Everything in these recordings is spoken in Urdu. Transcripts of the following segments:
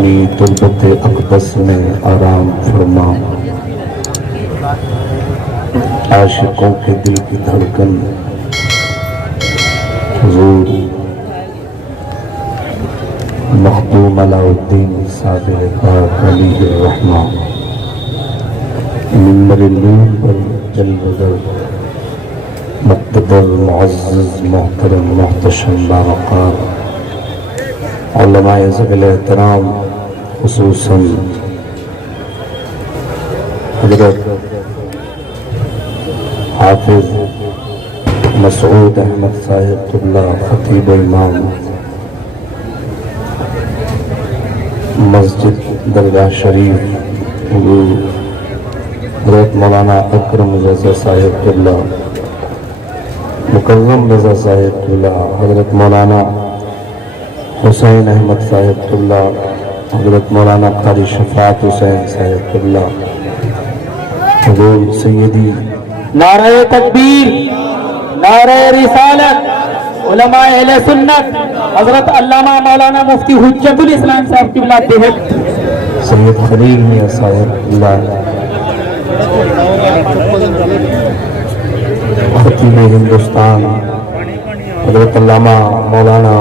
اپنی تربت اقدس میں آرام فرما، عاشقوں کے دل کی دھڑکن حضور مخدوم علاء الدین صابر پاک علیہ الرحمہ منبر نور پر جلوگر مقتدر معزز محترم محتشم باوقار علماء ذوی احترام، خصوصاً حضرت حافظ مسعود احمد صاحب قبلہ خطیب امام مسجد درگاہ شریف، حضرت مولانا اکرم رضا صاحب قبلہ، مکرم رضا صاحب قبلہ، حضرت مولانا حسین احمد صاحب قبلہ، حضرت مولانا قاری شفاعت حسین صاحب قبلہ، حضور سیدی نعرہ تکبیر، نعرہ رسالت، علماء اہل سنت، حضرت علامہ مولانا مفتی حجت الاسلام صاحب قبلہ دیہت، سید خلیل میاں صاحب قبلہ، خطیب ہندوستان حضرت علامہ مولانا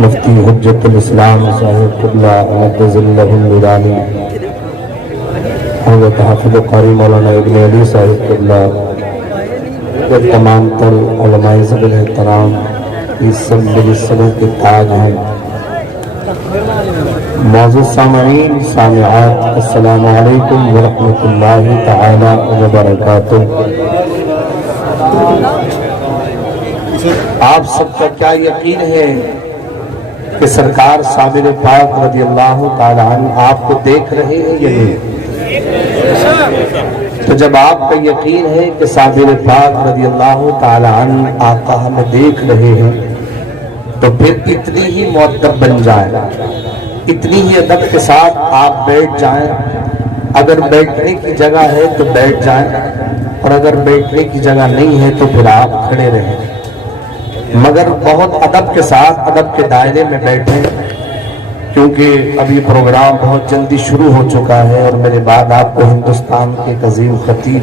مفتی حجت الاسلام صاحب قبلہ مقدس اللہ النورانی، حضرت حافظ قاری مولانا ابن علی صاحب قبلہ، تمام تر علماء ذوی احترام، یہ سب میری سروں کے تاج ہیں۔ معزز سامعین سامعات، السلام علیکم ورحمۃ اللہ تعالی وبرکاتہ۔ آپ سب کا کیا یقین ہے کہ سرکار صابر پاک رضی اللہ تعالی عنہ آپ کو دیکھ رہے ہیں یا نہیں؟ تو جب آپ کا یقین ہے کہ صابر پاک رضی اللہ تعالی عنہ آقا ہمیں دیکھ رہے ہیں، تو پھر اتنی ہی مؤدب بن جائیں، اتنی ہی ادب کے ساتھ آپ بیٹھ جائیں۔ اگر بیٹھنے کی جگہ ہے تو بیٹھ جائیں، اور اگر بیٹھنے کی جگہ نہیں ہے تو پھر آپ کھڑے رہیں، مگر بہت ادب کے ساتھ ادب کے دائرے میں بیٹھیں، کیونکہ اب یہ پروگرام بہت جلدی شروع ہو چکا ہے، اور میرے بعد آپ کو ہندوستان کے ایک عظیم خطیب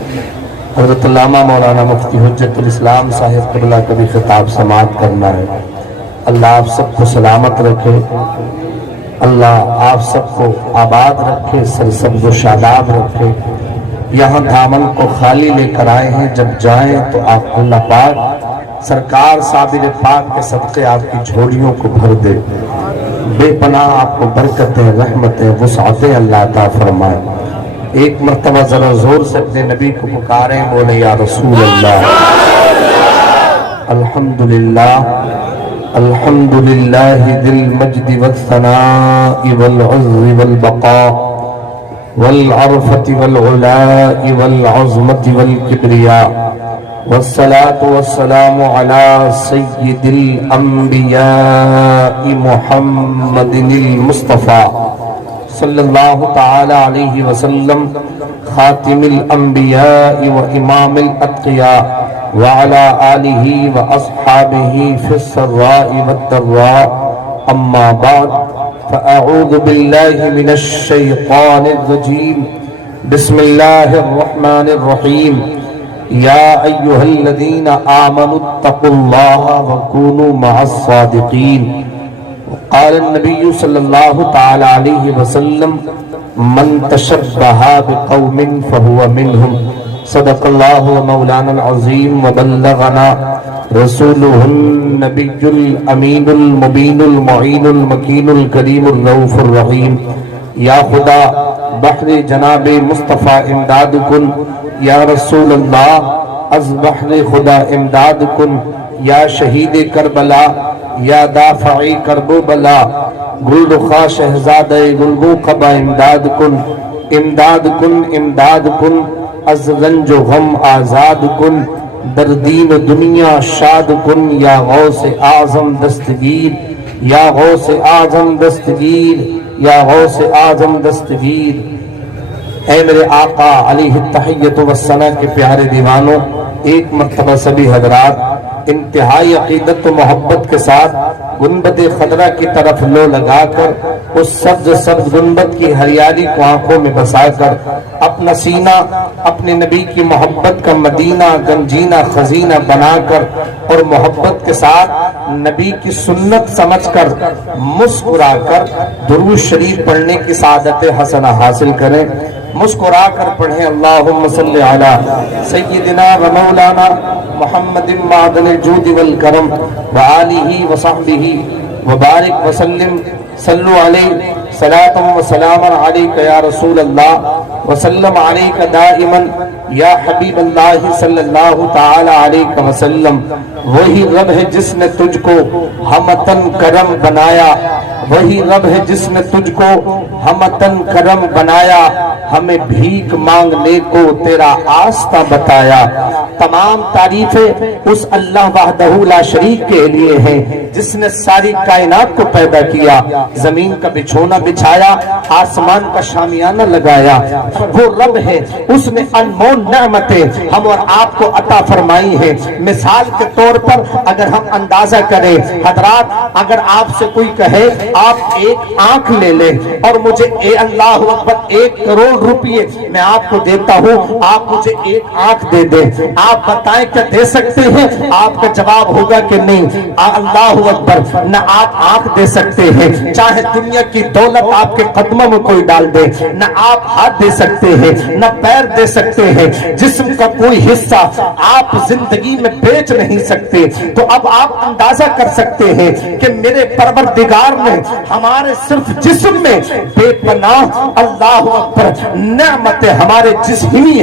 حضرت علامہ مولانا مفتی حجت الاسلام صاحب قبلہ کا بھی خطاب سماعت کرنا ہے۔ اللہ آپ سب کو سلامت رکھے، اللہ آپ سب کو آباد رکھے، سرسبز و شاداب رکھے۔ یہاں دامن کو خالی لے کر آئے ہیں، جب جائیں تو آپ اللہ پاک سرکار صابر پاک کے صدقے آپ کی جھولیوں کو بھر دے، بے پناہ آپ کو برکتیں، رحمتیں، وسعتیں اللہ عطا فرمائے۔ ایک مرتبہ ذرا زور سے اپنے نبی کو پکاریں، بولے یا رسول اللہ۔ الحمدللہ الحمدللہ ذی المجد والثناء والعز والبقاء والعرفة والعلاء والعظمة والكبرياء، والصلاة والسلام على سيد الأنبياء محمد المصطفى صلی اللہ تعالی علیہ وسلم، خاتم الانبیاء وامام الاتقیاء، وعلى آلہ واصحابہ فی السراء والضراء، اما بعد فاعوذ باللہ من الشیطان الرجیم، بسم اللہ الرحمن الرحیم، یا ایہا الذین آمنوا اتقوا اللہ وکونوا مع الصادقین۔ قال النبی صلی اللہ تعالی علیہ وسلم، من تشبہ بقوم فہو منہم، صدق اللہ مولانا العظیم وبلغنا رسولہ النبی الامین المبین المعین المکین الکریم الرؤوف الرحیم۔ یا خدا بحر جناب مصطفیٰ امداد کن، یا رسول اللہ از بحر خدا امداد کن، یا شہید کربلا، یا دافعی کرب و بلا، گل رخا شہزاد گلگو قبا امداد کن، امداد کن، امداد کن، از رنج و غم آزاد کن، در دین و دنیا شاد کن، یا غوث اعظم دستگیر، یا غوث اعظم دستگیر، یا غوث اعظم دستگیر۔ اے میرے آقا علیہ التحیۃ والثناء کے پیارے دیوانوں، ایک مرتبہ سبھی حضرات انتہائی عقیدت و محبت کے ساتھ گنبد خضرا کی طرف لو لگا کر اس سبز گنبد کی ہریالی کو آنکھوں میں بسا کر اپنا سینہ اپنے نبی کی محبت کا مدینہ گنجینہ خزینہ بنا کر اور محبت کے ساتھ نبی کی سنت سمجھ کر مسکرا کر درود شریف پڑھنے کی سعادت حسنہ حاصل کریں. مسکرا کر پڑھیں اللہم صلی علی سیدنا و مولانا محمد معدن الجود والکرم وآلہ وصحبہ وبارک وسلم. صلو علیہ صلاة و سلام علیک یا رسول اللہ وسلم علیک دائما یا حبیب اللہ صلی اللہ تعالی علیہ وسلم. وہی رب ہے جس نے تجھ کو ہمتن کرم بنایا, وہی رب ہے جس نے تجھ کو ہمتن کرم بنایا, ہمیں بھیک مانگنے کو تیرا آستہ بتایا. تمام تعریفیں اس اللہ وحدہ لا شریک کے لیے ہیں جس نے ساری کائنات کو پیدا کیا, زمین کا بچھونا بچھایا, آسمان کا شامیانہ لگایا. وہ رب ہے, اس نے انمول نعمتیں ہم اور آپ کو عطا فرمائی ہیں. مثال کے طور پر اگر ہم اندازہ کریں حضرات, اگر آپ سے کوئی کہے آپ ایک آنکھ لے لیں اور مجھے اے اللہ اکبر 1 کروڑ روپیے میں آپ کو دیتا ہوں, آپ مجھے ایک آنکھ دے دیں, آپ بتائیں کیا دے سکتے ہیں؟ آپ کا جواب ہوگا کہ نہیں. اللہ اکبر, نہ آپ آنکھ دے سکتے ہیں, چاہے دنیا کی دولت آپ کے قدموں میں کوئی ڈال دے, نہ آپ ہاتھ دے سکتے ہیں, نہ پیر دے سکتے ہیں, جسم کا کوئی حصہ آپ زندگی میں بیچ نہیں سکتے. تو اب آپ اندازہ کر سکتے ہیں کہ میرے پروردگار نے ہمارے صرف جسم میں بے پناہ اللہ اکبر نعمتیں ہمارے جسمی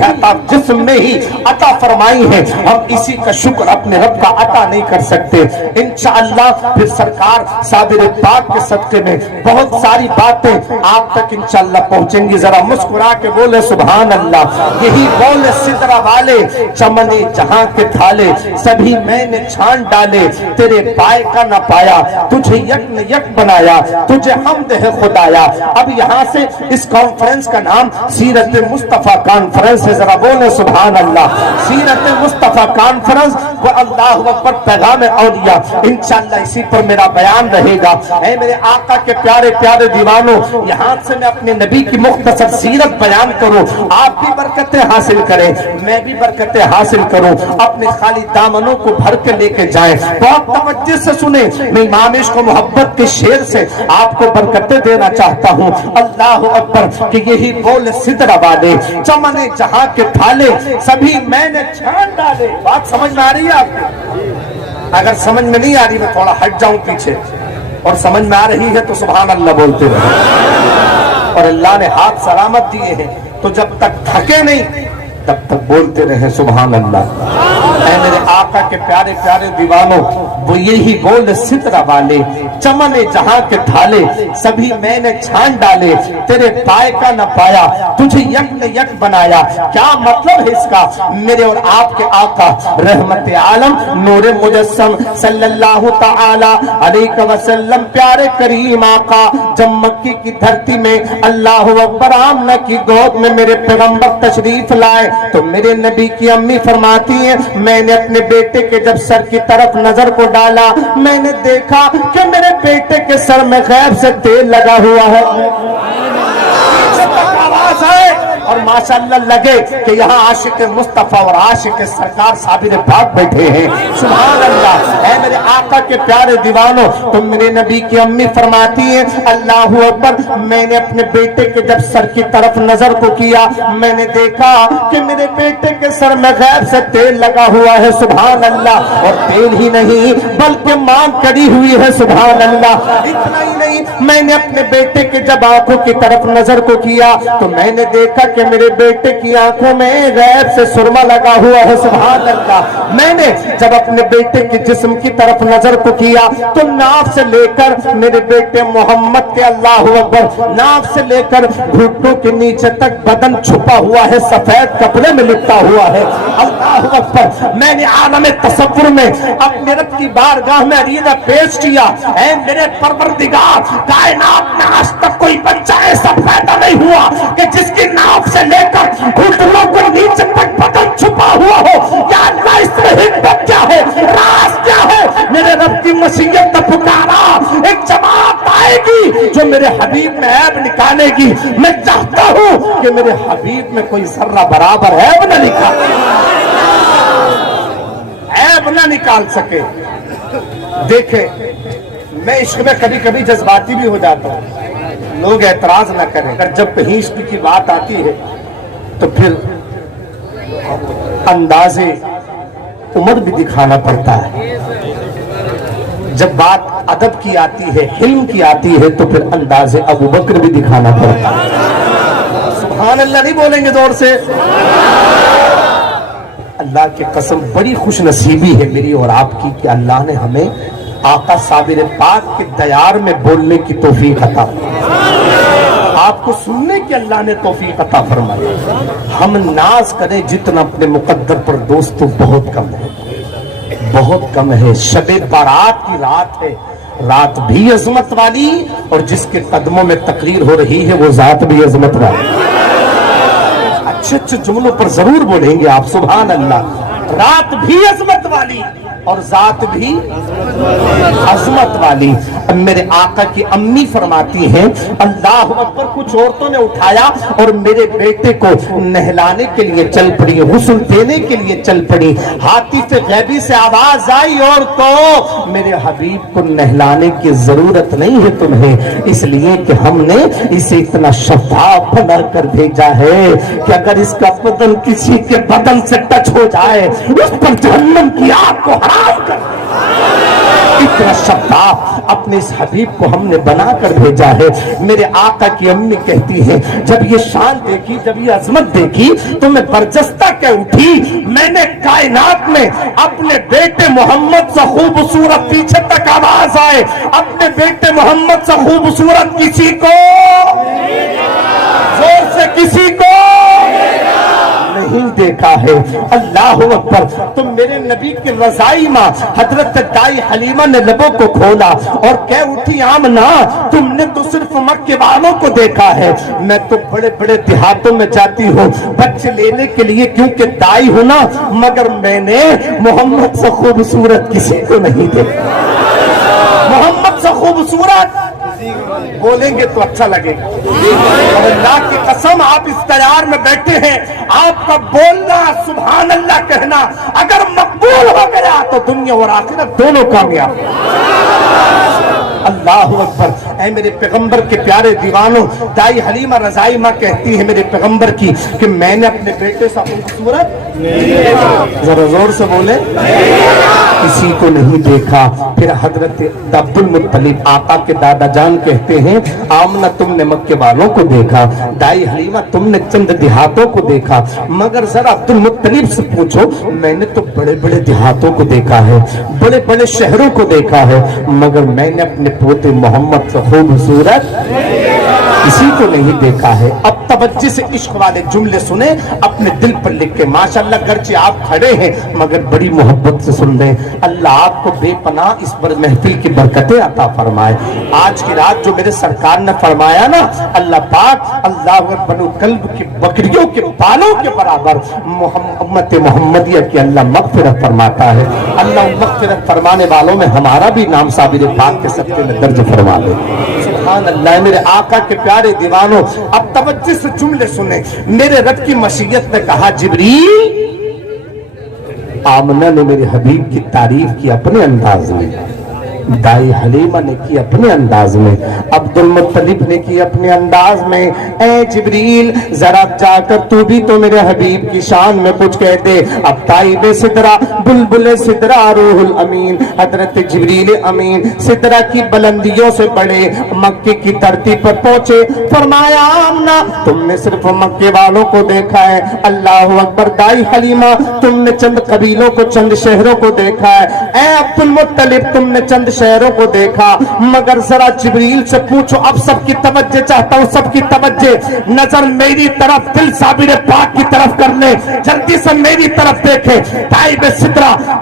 جسم میں ہی عطا فرمائی ہیں. ہم اسی کا شکر اپنے رب کا عطا نہیں کر سکتے. انشاءاللہ پھر سرکار صابر پاک کے صدقے میں بہت ساری باتیں آپ تک انشاءاللہ پہنچیں گی. ذرا مسکرا کے بولے سبحان اللہ. یہی بولے سدرا والے چمنے جہاں کے تھالے, سبھی میں نے چھان ڈالے, تیرے پائے کا نہ پایا, تجھے یک نے یک بنایا, تجھے حمد ہے خدایا. اب یہاں سے اس کانفرنس کا نام سیرت مصطفیٰ کانفرنس ہے. ذرا بولے سبحان اللہ. سیرت مصطفیٰ کانفرنس و اللہ اکبر پیغام اولیاء, انشاءاللہ اسی پر میرا بیان رہے گا. اے میرے آقا کے پیارے پیارے دیوانوں, یہاں سے میں اپنے نبی کی مختصر سیرت بیان کروں, آپ بھی برکتیں حاصل کریں, میں بھی برکتیں حاصل کروں, اپنے خالی دامنوں کو بھر کے لے کے جائیں. بہت توجہ سے سنیں, میں امام عشق و محبت کے شعر سے آپ کو برکتیں دینا چاہتا ہوں. اللہ اکبر کہ یہی بول سدرا والے چمنے جہاں کے تھالے, سبھی میں نے چھان ڈالے. بات سمجھ میں آ رہی ہے آپ کو؟ اگر سمجھ میں نہیں آ رہی میں تھوڑا ہٹ جاؤں پیچھے, اور سمجھ میں آ رہی ہے تو سبحان اللہ بولتے رہے. اور اللہ نے ہاتھ سلامت دیے ہیں تو جب تک تھکے نہیں تب تک بولتے رہے سبحان اللہ. اے میرے آقا کے پیارے پیارے دیوانوں, وہ یہی بول سترہ والے چمنے جہاں کے تھالے, سبھی میں نے چھان ڈالے, تیرے پائے کا نہ پایا, تجھے یک نے یک بنایا. کیا مطلب ہے اس کا؟ میرے اور آپ کے آقا رحمت عالم نور مجسم صلی اللہ تعالی علیہ وسلم پیارے کریم آقا جب مکی کی دھرتی میں اللہ اکبر آمنہ کی گود میں میرے پیغمبر تشریف لائے تو میرے نبی کی امی فرماتی ہیں میں نے اپنے بیٹے کے جب سر کی طرف نظر کو ڈالا, میں نے دیکھا کہ میرے بیٹے کے سر میں غیب سے تیل لگا ہوا ہے. آواز آئے اور ماشاءاللہ لگے کہ یہاں عاشق مصطفیٰ اور عاشق سرکار صابر پاک بیٹھے ہیں. سبحان اللہ. اے میرے آقا کے پیارے دیوانوں, تم میرے نبی کی امی فرماتی ہیں اللہ اکبر, میں نے اپنے بیٹے کے جب سر کی طرف نظر کو کیا, میں نے دیکھا کہ میرے بیٹے کے سر میں غیب سے تیل لگا ہوا ہے. سبحان اللہ. اور تیل ہی نہیں بلکہ مانگ کڑی ہوئی ہے. سبحان اللہ. اتنا ہی نہیں, میں نے اپنے بیٹے کے جب آنکھوں کی طرف نظر کو کیا تو میں نے دیکھا کہ میرے بیٹے کی آنکھوں میں غیب سے سرما لگا ہوا ہے. سبحان اللہ. میں نے جب اپنے بیٹے کے جسم کی طرف نظر کو کیا تو ناف سے لے کر میرے بیٹے محمد کے اللہ اکبر ناف سے لے کر گھٹنوں کے نیچے تک بدن چھپا ہوا ہے, سفید کپڑے میں لپٹا ہوا ہے. اللہ اکبر. میں نے عالم تصور میں اپنے رب کی بارگاہ میں عریضہ پیش کیا, اے میرے پروردگار, کائنات میں آج تک کوئی بچہ ایسا پیدا نہیں ہوا کہ جس کی ناف سے لے کر گھٹنوں کو نیچے تک بدن چھپا ہوا ہو. یا اللہ اس میں حکمت کیا ہے, راز کی مشیت نے پکارا ایک جماعت آئے گی جو میرے حبیب میں عیب نکالے گی. میں چاہتا ہوں کہ میرے حبیب میں کوئی ذرہ برابر عیب نہ نکالے, عیب نہ نکال سکے. دیکھیں میں عشق میں کبھی کبھی جذباتی بھی ہو جاتا ہوں, لوگ اعتراض نہ کریں. اگر جب کہیں عشق کی بات آتی ہے تو پھر انداز عمر بھی دکھانا پڑتا ہے. جب بات ادب کی آتی ہے, حلم کی آتی ہے, تو پھر انداز ابو بکر بھی دکھانا پڑتا ہے. سبحان اللہ نہیں بولیں گے زور سے؟ اللہ کی قسم بڑی خوش نصیبی ہے میری اور آپ کی کہ اللہ نے ہمیں آقا صابر پاک کے دیار میں بولنے کی توفیق عطا فرمائی, آپ کو سننے کی اللہ نے توفیق عطا فرمائی. ہم ناز کریں جتنا اپنے مقدر پر دوستوں بہت کم ہے, بہت کم ہے. شب بارات کی رات ہے, رات بھی عظمت والی, اور جس کے قدموں میں تقریر ہو رہی ہے وہ ذات بھی عظمت والی. اچھے اچھے جملوں پر ضرور بولیں گے آپ سبحان اللہ. رات بھی عظمت والی اور ذات بھی عظمت والی. اب میرے آقا کی امی فرماتی ہیں اللہ اکبر, کچھ عورتوں نے اٹھایا اور میرے بیٹے کو نہلانے کے لیے چل پڑی, غسل دینے کے لیے چل پڑی. ہاتف غیبی سے آواز آئی اور تو میرے حبیب کو نہلانے کی ضرورت نہیں ہے تمہیں, اس لیے کہ ہم نے اسے اتنا شفاف بنا کر بھیجا ہے کہ اگر اس کا بدن کسی کے بدن سے ٹچ ہو جائے اس پر جہنم کی آگ کو حرام کر. اتنا شفاف اپنے اس حبیب کو ہم نے بنا کر بھیجا ہے. میرے آقا کی امی کہتی ہیں جب یہ شان دیکھی, جب یہ عظمت دیکھی تو میں برجستہ کے اٹھی. میں نے کائنات میں اپنے بیٹے محمد سے خوبصورت, پیچھے تک آواز آئے, اپنے بیٹے محمد سے خوبصورت کسی کو, زور سے کسی کو نہیں دیکھا ہے. اللہ اکبر. تو میرے نبی کی رضائی ماں حضرت دائی حلیمہ نے لبوں کو کھولا اور کہہ اٹھی آمنہ تم نے تو صرف مکے والوں کو دیکھا ہے, میں تو بڑے بڑے دیہاتوں میں جاتی ہوں بچے لینے کے لیے کیونکہ دائی ہوں نا, مگر میں نے محمد سے خوبصورت کسی کو نہیں دیکھا. محمد سے خوبصورت بولیں گے تو اچھا لگے گا. اور اللہ کی قسم آپ اس تیار میں بیٹھے ہیں, آپ کا بولنا سبحان اللہ کہنا اگر مقبول ہو گیا تو دنیا اور آخرت دونوں کامیاب. اللہ اکبر. اے میرے پیغمبر کے پیارے دیوانوں, دائی حلیمہ رضائی ماں کہتی ہے میرے پیغمبر کی کہ میں نے اپنے بیٹے سے خوبصورت, ذرا زور سے بولے, کسی کو نہیں دیکھا. پھر حضرت عبد المطلب آقا کے دادا جان کہتے ہیں آمنہ تم نے مکے والوں کو دیکھا, دائی حلیمہ تم نے چند دیہاتوں کو دیکھا, مگر ذرا عبد المطلب سے پوچھو میں نے تو بڑے بڑے دیہاتوں کو دیکھا ہے, بڑے بڑے شہروں کو دیکھا ہے, مگر میں نے اپنے پوتے محمد سے خوبصورت کسی کو نہیں دیکھا ہے. اب توجہ سے عشق والے جملے سنیں, اپنے دل پر لکھ کے. ماشاءاللہ گرچہ آپ کھڑے ہیں مگر بڑی محبت سے سن لیں. اللہ آپ کو بے پناہ اس پر محفل کی برکتیں عطا فرمائے. آج کی رات جو میرے سرکار نے فرمایا نا, اللہ پاک اللہ بنو قلب کی بکریوں کے بالوں کے برابر امت محمدیہ کی اللہ مغفرت فرماتا ہے. اللہ مغفرت فرمانے والوں میں ہمارا بھی نام صابر پاک کے صدقے میں درج فرما دے. سبحان اللہ. میرے آقا کے پیارے دیوانوں, اب توجہ سے جملے سنیں. میرے رب کی مشیت نے کہا جبریل, آمنہ نے میرے حبیب کی تعریف کی اپنے انداز میں, دائی حلیمہ نے کی اپنے انداز میں, عبد المطلب نے کی اپنے انداز میں. اے جبریل ذرا جا کر تو بھی تو میرے حبیب کی شان میں کچھ کہہ دے. اب طائب سدرہ بلبل سدرہ روح الامین حضرت جبریل امین سدرہ کی بلندیوں سے بڑے مکے کی دھرتی پر پہنچے. فرمایا آمنہ تم نے صرف مکے والوں کو دیکھا ہے, اللہ اکبر. دائی حلیمہ تم نے چند قبیلوں کو, چند شہروں کو دیکھا ہے. اے عبد المطلب تم نے چند شہروں کو دیکھا, مگر ذرا جبریل سے پوچھو. اب سب کی توجہ چاہتا ہوں, سب کی توجہ, نظر میری طرف, دل صابر پاک کی طرف کر لے, جلدی سے میری طرف دیکھے. طائب سدرہ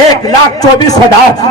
1,24,000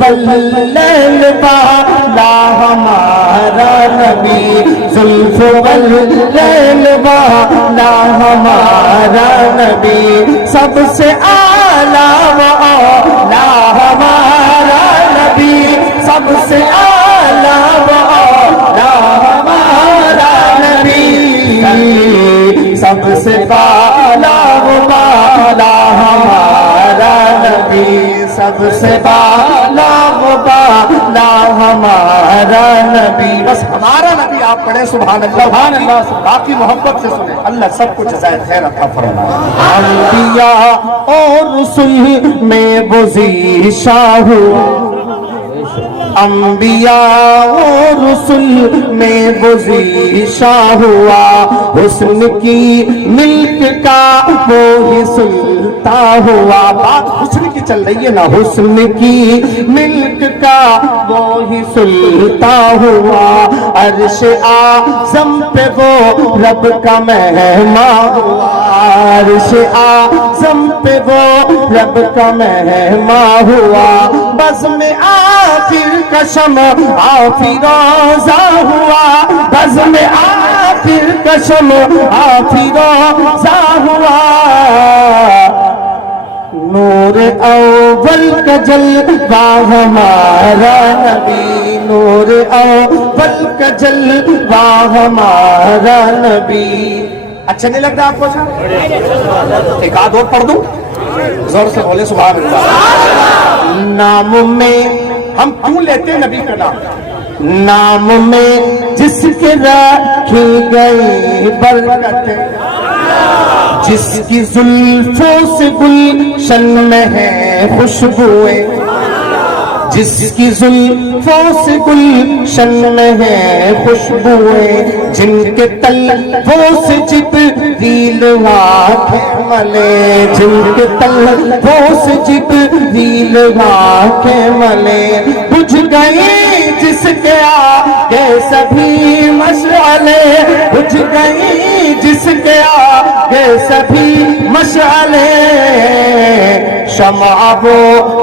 واللیل والا ہمارا نبی، زلف واللیل والا ہمارا نبی، سب سے اعلیٰ و اولیٰ ہمارا نبی، سب سے اعلیٰ و اولیٰ ہمارا نبی، سب سے بالا و بالا ہمارا نبی، سب سے بالا و بالا ہمارا نبی۔ بس ہمارا نبی آپ پڑھیں سبحان اللہ، سبحان اللہ۔ باقی محبت سے سنیں، اللہ سب کچھ جزائے خیر عطا فرمائے۔ انبیاء اور رسل میں وہ ذی شاہ انبیاء و رسل میں وہ ذی شاہ ہوا، حسن کی ملک کا وہی سلطان ہوا۔ بات حسن کی چل رہی ہے نا، حسن کی ملک کا وہی سلطان ہوا، عرش اعظم پہ وہ رب کا مہمان ہوا، عرش اعظم پہ وہ رب کا مہمان ہوا، بزم آخر کا شمع آفروزہ ہوا، بزم آخر کا شمع آفروزہ ہوا، نور اول کا جلوہ ہمارا نبی، نور اول کا جلوہ ہمارا نبی۔ اچھا نہیں لگتا آپ کو؟ ایک آدھ اور پڑھ دوں، زور سے بولے سبحان اللہ۔ نام میں ہم کیوں لیتے ہیں نبی کا نام؟ نام میں جس کے رکھی گئی برکتیں، جس کی زلفوں سے گلشن میں ہے خوشبوئیں، جس کی زلفوں سے گلشن میں ہے خوشبوئیں، جن کے طلبوں سے جبریل آنکھیں ملے، جن کے طلبوں سے جبریل آنکھیں ملے، بجھ گئی جس کے آگے سبھی مشعلے، بجھ گئی جس کے آگے سبھی مشعلے، شمع وہ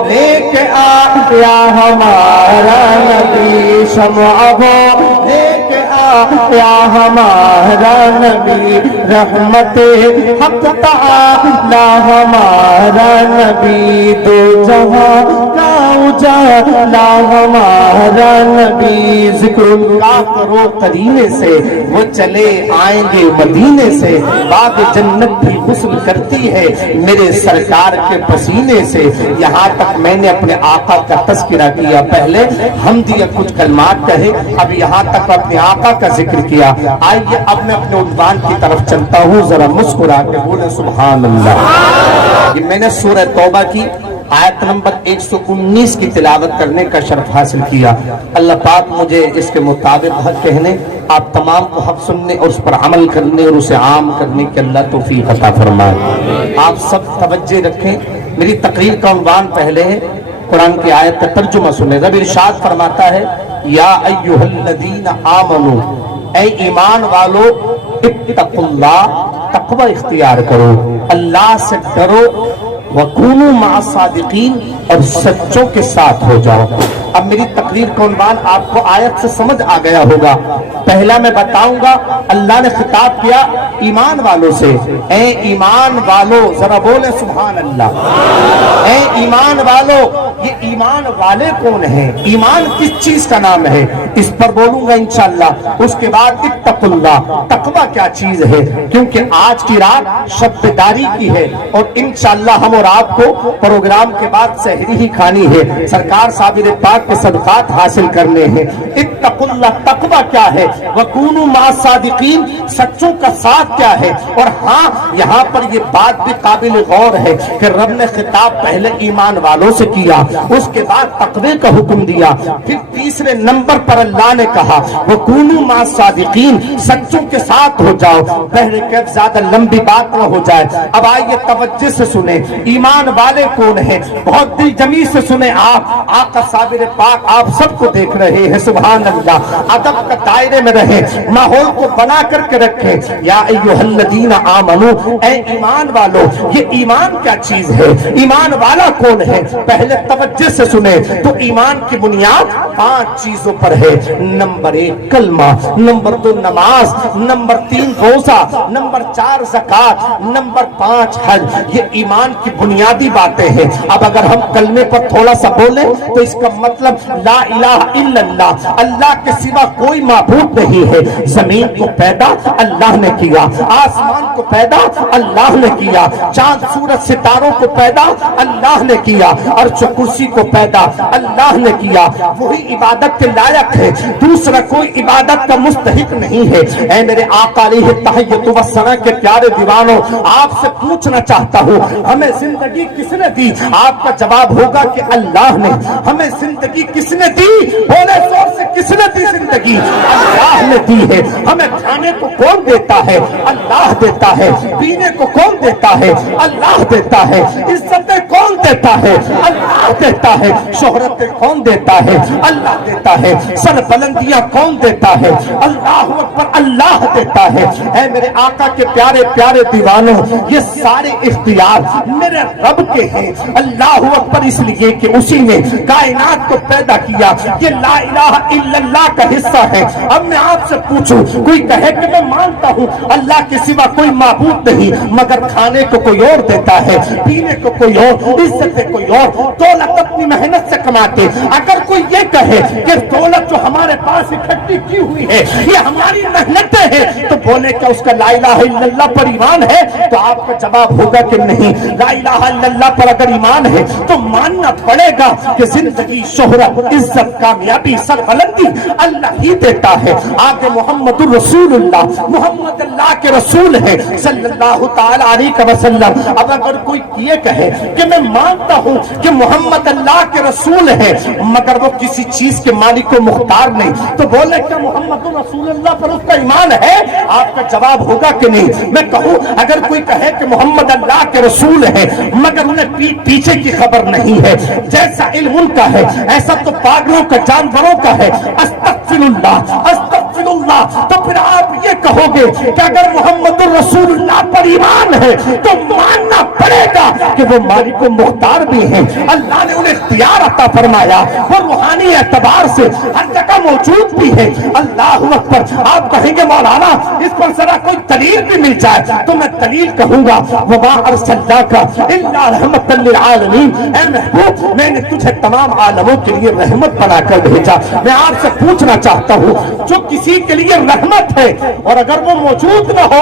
لے کے آیا ہمارا نبی، شمع وہ لے کے آیا ہمارا نبی، رحمت حق تعالی ہمارا نبی، دو جہاں کا اجالا ہمارا نبی، ذکر اللہ کرو قرینے سے، وہ چلے آئیں گے مدینے سے، باب جنت بھی غسل کرتی ہے میرے سرکار کے پسینے سے۔ یہاں تک میں نے اپنے آقا کا تذکرہ کیا، پہلے حمدیہ کچھ کلمات کہے، اب یہاں تک اپنے آقا کا ذکر کیا۔ آئیے اب میں اپنے عنوان کی طرف چلتا ہوں، ذرا مسکرا کے بولے سبحان اللہ۔ یہ میں نے سورہ توبہ کی آیت نمبر 119 کی تلاوت کرنے کا شرف حاصل کیا۔ اللہ پاک مجھے اس کے مطابق حق کہنے، آپ تمام کو حق سننے اور اس پر عمل کرنے اور اسے عام کرنے کے اللہ توفیق عطا فرمائے۔ آپ سب توجہ رکھیں، میری تقریر کا عنوان پہلے ہے، قرآن کی آیت کا ترجمہ سنیں۔ رب ارشاد فرماتا ہے، یا ایھا الذین آمنو، اے ایمان والو، اتقوا اللہ، تقوی اختیار کرو، اللہ سے ڈرو، وَكُونُوا مَعَ الصَّادِقِينَ، اور سچوں کے ساتھ ہو جاؤ۔ اب میری تقریر کا عنوان آپ کو آیت سے سمجھ آ گیا ہوگا۔ پہلا میں بتاؤں گا، اللہ نے خطاب کیا ایمان والوں سے، اے ایمان والو، ذرا بولے سبحان اللہ۔ اے ایمان والو، یہ ایمان والے کون ہیں؟ ایمان کس چیز کا نام ہے؟ اس پر بولوں گا انشاءاللہ۔ اس کے بعد اتقوا اللہ، تقوی کیا چیز ہے؟ کیونکہ آج کی رات شب بیداری کی ہے اور انشاءاللہ ہم اور آپ کو پروگرام کے بعد سحری ہی کھانی ہے، سرکار صابر پاک کے صدقات حاصل کرنے ہیں۔ اتقوا اللہ، تقوی کیا ہے؟ وَكُونُوا مَعَ الصَّادِقِينَ، سچوں کا ساتھ کیا ہے؟ اور ہاں، یہاں پر یہ بات بھی قابل غور ہے کہ رب نے خطاب پہلے ایمان والوں سے کیا، اس کے بعد تقوی کا حکم دیا، پھر تیسرے نمبر پر اللہ نے کہا وَكُونُوا مَعَ الصَّادِقِينَ، سچوں کے ساتھ ہو جاؤ۔ پہلے کہ زیادہ لمبی بات نہ ہو جائے، اب آئیے توجہ سے سنیں۔ ایمان والے کون ہیں؟ بہت دل جمی سے سنے آپ، آقا صابر پاک آپ سب کو دیکھ رہے ہیں، سبحان اللہ، ادب کا دائرے میں رہے، ماحول کو بنا کر کے رکھے۔ یا ایھا الذین آمنو، اے ایمان والو، یہ ایمان کیا چیز ہے؟ ایمان والا کون ہے؟ پہلے توجہ سے سنے تو ایمان کی بنیاد 5 چیزوں پر ہے۔ نمبر 1 کلمہ، نمبر 2 نماز، نمبر 3 روزہ، نمبر 4 زکات، نمبر 5 حج۔ یہ ایمان کی بنیادی باتیں ہیں۔ اب اگر ہم کلمے پر تھوڑا سا بولیں تو اس کا مطلب لا الہ الا اللہ، اللہ کے سوا کوئی معبود نہیں ہے۔ زمین کو پیدا اللہ نے کیا، آسمان کو پیدا اللہ نے کیا، چاند سورج ستاروں کو پیدا اللہ نے کیا، عرش و کرسی کو پیدا اللہ نے کیا۔ وہی عبادت کے لائق ہے، دوسرا کوئی عبادت کا مستحق نہیں ہے۔ اے میرے آقا علیہ التحیۃ والثناء کے پیارے دیوانوں، آپ سے پوچھنا چاہتا ہوں، ہمیں زندگی کس نے دی؟ آپ کا جواب ہوگا کہ اللہ نے۔ ہمیں زندگی کس نے دی؟ بولے زور سے، کس نے دی زندگی؟ اللہ نے دی ہے۔ ہمیں کھانے کو کون دیتا ہے؟ اللہ دیتا ہے۔ پینے کو کون دیتا ہے؟ اللہ دیتا ہے۔ عزتیں کون دیتا ہے؟ اللہ دیتا ہے۔ شہرتیں کون دیتا ہے؟ اللہ دیتا ہے۔ سر بلندیاں کون دیتا ہے؟ اللہ اکبر، اللہ دیتا ہے۔ اے میرے آقا کے پیارے پیارے دیوانوں، یہ سارے اختیار میرے رب کے ہیں۔ اللہ اکبر، اس لیے کہ اسی نے کائنات کو پیدا کیا۔ یہ لا الہ الا اللہ کا حصہ ہے۔ اب میں آپ سے پوچھوں، کوئی کہے کہ میں مانتا ہوں اللہ کے سوا کوئی معبود نہیں، مگر کھانے کو کوئی اور دیتا ہے، پینے کو کوئی اور، عزت کوئی اور، دولت اپنی محنت سے کماتے۔ اگر کوئی یہ کہے کہ دولت جو ہمارے پاس اکٹھی کی ہوئی ہے یہ ہماری محنتیں ہیں، تو بولے کیا اس کا لا الہ الا اللہ پر ایمان ہے؟ تو آپ کا جواب ہوگا کہ نہیں۔ لا الہ الا اللہ پر اگر ایمان ہے تو ماننا پڑے گا کہ زندگی، شہرت، عزت، کامیابی، سربلندی اللہ ہی دیتا ہے۔ آگے محمد الرسول اللہ، محمد اللہ کے رسول ہے صلی اللہ تعالی علیہ وسلم۔ اب اگر کوئی یہ کہے کہ میں مانتا ہوں کہ محمد اللہ کے رسول ہے مگر وہ کسی چیز کے مالک و مختار نہیں، تو بولے کیا محمد الرسول اللہ پر اس کا ایمان ہے؟ آپ کا جواب ہوگا کہ نہیں۔ میں کہوں اگر کوئی کہے کہ محمد اللہ کے رسول ہے مگر انہیں پیچھے کی خبر نہیں ہے، جیسا علم ان کا ہے ایسا تو پاگلوں کا، جانوروں کا ہے، استغفر اللہ استغفر اللہ، تو پھر آپ یہ کہو گے کہ اگر محمد الرسول اللہ پر ایمان ہے تو ماننا پڑے گا کہ وہ مالک و مختار بھی ہیں، اللہ نے انہیں اختیار عطا فرمایا، وہ روحانی اعتبار سے ہر جگہ موجود بھی ہے۔ اللہ اکبر۔ آپ کہیں گے مولانا اس پر ذرا کوئی دلیل بھی مل جائے، تو میں دلیل کہوں گا، وما ارسلناک الا رحمۃ للعالمین، اے محبوب میں نے تجھے تمام عالموں کے لیے رحمت بنا کر بھیجا۔ میں آپ سے پوچھنا چاہتا ہوں، جو کسی کے لیے رحمت ہے اور اگر وہ موجود نہ ہو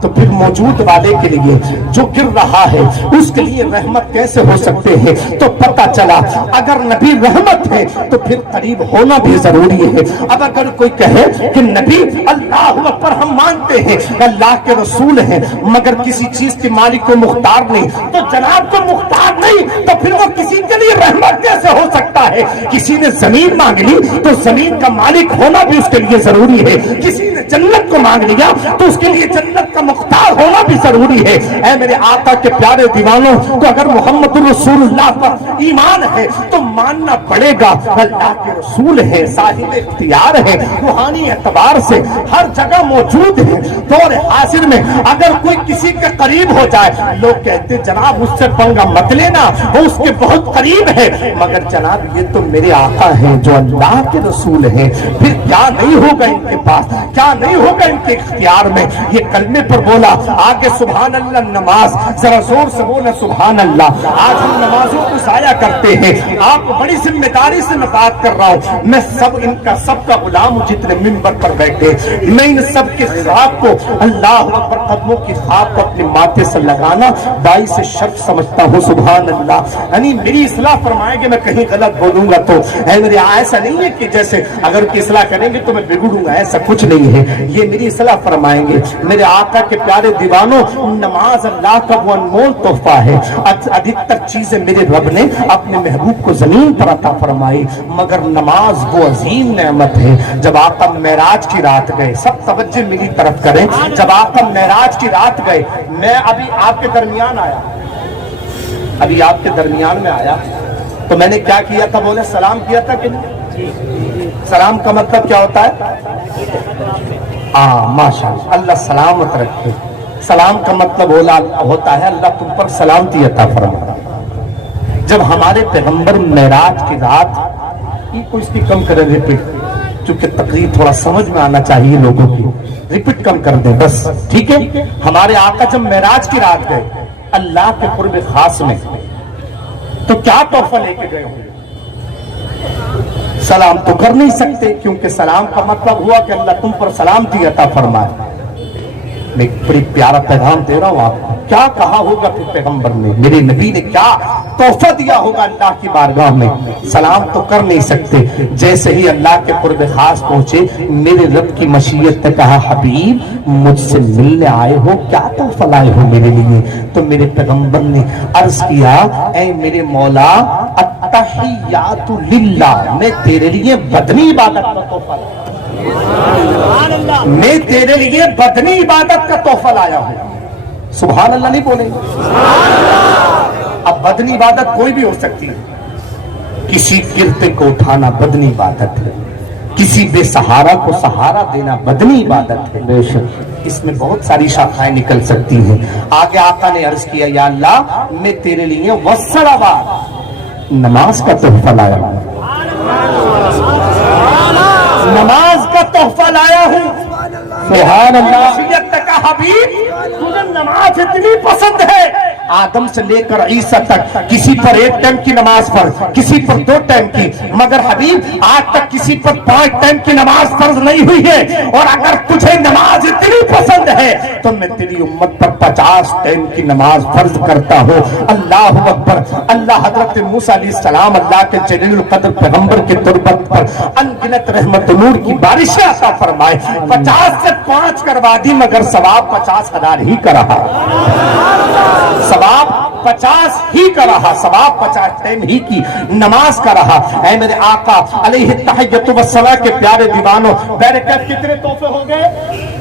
تو پھر موجود والے کے لیے جو گر رہا ہے اس کے لیے رحمت کیسے ہو سکتے ہیں؟ تو پتہ چلا اگر نبی رحمت ہے تو پھر قریب ہونا بھی ضروری ہے۔ اب اگر کوئی کہے کہ نبی اللہ پر ہم مانتے ہیں اللہ کے رسول ہیں مگر کسی چیز کے مالک کو مختار نہیں، تو جناب کو مختار نہیں تو پھر وہ کسی کے لیے رحمت کیسے ہو سکتا ہے؟ کسی نے زمین مانگ لی تو زمین کا مالک ہونا بھی اس کے لیے ضروری ہے، کسی نے جنت کو مانگ لیا تو اس کے لیے جنت کا مختار ہونا بھی ضروری ہے۔ اے میرے آقا کے پیارے دیوانوں، تو اگر محمد الرسول اللہ پر ایمان ہے تو ماننا پڑے گا اللہ کے رسول ہے، صاحب اختیار ہے، روحانی اعتبار سے ہر جگہ موجود ہے۔ دور حاضر میں اگر کوئی کسی کے قریب ہو جائے، لوگ کہتے جناب اس سے پنگا مت لینا، وہ اس کے بہت قریب ہے، مگر جناب یہ تو میرے آقا ہیں جو اللہ کے رسول ہیں، پھر کیا نہیں ہوگا ان کے پاس، کیا نہیں ہوگا ان کے اختیار میں؟ یہ کلمے پر بولا، آگے سبحان اللہ نماز، ذرا زور سے بولا سبحان اللہ۔ آج ہم نمازوں کو ضائع کرتے ہیں، آپ بڑی ذمہ داری سے میں بات کر رہا ہوں، میں سب ان کا سب کا غلام ہوں جتنے منبر پر بیٹھے، میں ان سب کے خواب کو اللہ اکبر قدموں کی خواب کو اپنے ماتھے سے لگانا باعث شرف سمجھتا ہوں، سبحان اللہ۔ یعنی میری اصلاح فرمائیں گے، میں کہیں غلط بولوں گا تو اے میرے ایسا نہیں ہے کہ جیسے اگر کی اصلاح کریں گے تو میں بگڑوں گا، ایسا کچھ نہیں ہے، یہ میری اصلاح فرمائیں گے۔ میرے آقا کے پیارے دیوانوں، نماز اللہ کا وہ انمول تحفہ ہے، ادھکتر چیزیں میرے رب نے اپنے محبوب کو زمین پر عطا فرمائی، مگر نماز وہ عظیم نعمت ہے۔ جب آقا معراج کی رات گئے، سب توجہ میری طرف کریں، جب آقا معراج کی رات گئے، میں ابھی آپ کے درمیان آیا، ابھی آپ کے درمیان میں آیا تو میں نے کیا کیا تھا؟ بولے سلام کیا تھا کہ نہیں؟ سلام کا مطلب کیا ہوتا ہے؟ ماشاءاللہ، اللہ سلامت رکھے۔ سلام کا مطلب ہوتا ہے اللہ تم پر سلامتی عطا فرمائے۔ جب ہمارے پیغمبر معراج کی رات کو اس کی کم کریں ریپیٹ، چونکہ تقریر تھوڑا سمجھ میں آنا چاہیے لوگوں کی، ریپیٹ کم کر دیں بس، ٹھیک ہے؟ ہمارے آقا جب معراج کی رات گئے اللہ کے قرب خاص میں، تو کیا تحفہ لے کے گئے ہوں؟ سلام تو کر نہیں سکتے، کیونکہ سلام کا مطلب ہوا کہ اللہ تم پر سلامتی عطا فرمائے۔ میں ایک بڑی پیارا پیغام دے رہا ہوں آپ کو، کیا کہا ہوگا پھر پیغمبر نے، میرے نبی نے کیا تحفہ دیا ہوگا اللہ کی بارگاہ میں؟ سلام تو کر نہیں سکتے، جیسے ہی اللہ کے قرب خاص پہنچے میرے رب کی مشیت نے کہا حبیب مجھ سے ملنے آئے ہو، کیا تحفہ لائے ہو میرے لیے؟ تو میرے پیغمبر نے عرض کیا اے میرے مولا التحیات للہ، میں تیرے لیے بدنی عبادت کا تحفہ لایا، میں تیرے لیے بدنی عبادت کا تحفہ لایا ہوں۔ سبحان اللہ نہیں بولیں گے؟ اب بدنی عبادت کوئی بھی ہو سکتی ہے، کسی گرتے کو اٹھانا بدنی عبادت ہے، کسی بے سہارا کو سہارا دینا بدنی عبادت ہے، بے شک اس میں بہت ساری شاخائیں نکل سکتی ہیں۔ آگے آقا نے عرض کیا یا اللہ میں تیرے لیے والصلوات، نماز کا تحفہ لایا ہوں، نماز کا تحفہ لایا ہوں۔ سبحان اللہ۔ نے کہا حبیب تجھے نماز اتنی پسند ہے، آدم سے لے کر عیسیٰ تک کسی پر 1 ٹائم کی نماز فرض، کسی پر 2 ٹائم کی، مگر حبیب آج تک کسی پر 5 ٹائم کی نماز فرض نہیں ہوئی ہے، اور اگر تجھے نماز اتنی پسند ہے تو میں تیری امت پر 50 ٹائم کی نماز فرض کرتا ہوں۔ اللہ اکبر۔ اللہ حضرت موسیٰ علیہ السلام اللہ کے جلیل القدر پیغمبر کے تربت پر انگنت رحمت نور کی بارشیں عطا فرمائے، 50 سے 5 کروا دی مگر ثواب 50,000 ہی کا رہا، ثواب 50 ہی کا رہا، ثواب 50 ٹائم ہی کی نماز کا رہا۔ اے میرے آقا علیہ التحیۃ والصلاۃ کے پیارے دیوانوں، بیرکت کتنے تحفے ہو گئے؟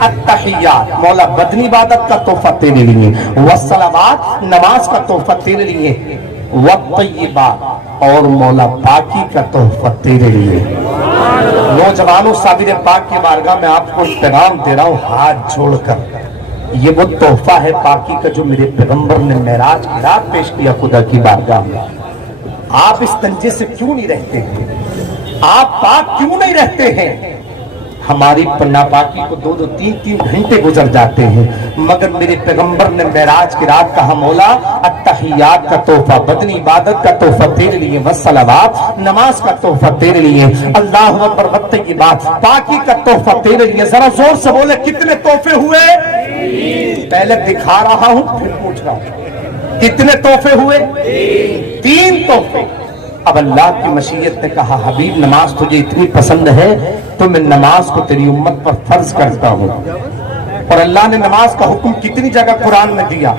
التحیات مولا بدنی عبادت کا تحفہ تیرے لیے، والصلوات نماز کا تحفہ تیرے لیے، والطیبات اور مولا پاکی کا تحفہ تیرے لیے۔ نوجوانوں صابر پاک کی بارگاہ میں آپ کو پیغام دے رہا ہوں ہاتھ جوڑ کر، یہ وہ تحفہ ہے پاکی کا جو میرے پیغمبر نے معراج کی رات پیش کیا خدا کی بارگاہ میں۔ آپ اس تنجے سے کیوں نہیں رہتے ہیں؟ آپ پاک کیوں نہیں رہتے ہیں؟ ہماری ناپاکی کو 2-2 3-3 گھنٹے گزر جاتے ہیں، مگر میرے پیغمبر نے معراج کی رات کہا مولا التحیات کا تحفہ، بدنی عبادت کا تحفہ تیرے لیے، والصلوات نماز کا تحفہ تیرے لیے، اللہ اکبر والطیبات پاکی کا تحفہ تیرے لیے۔ ذرا زور سے بولے کتنے تحفے ہوئے؟ پہلے دکھا رہا ہوں پھر پوچھ رہا ہوں کتنے تحفے ہوئے؟ 3 تحفے۔ اب اللہ کی مشیت نے کہا حبیب نماز تجھے اتنی پسند ہے تو میں نماز کو تیری امت پر فرض کرتا ہوں، اور اللہ نے نماز کا حکم کتنی جگہ قرآن میں دیا،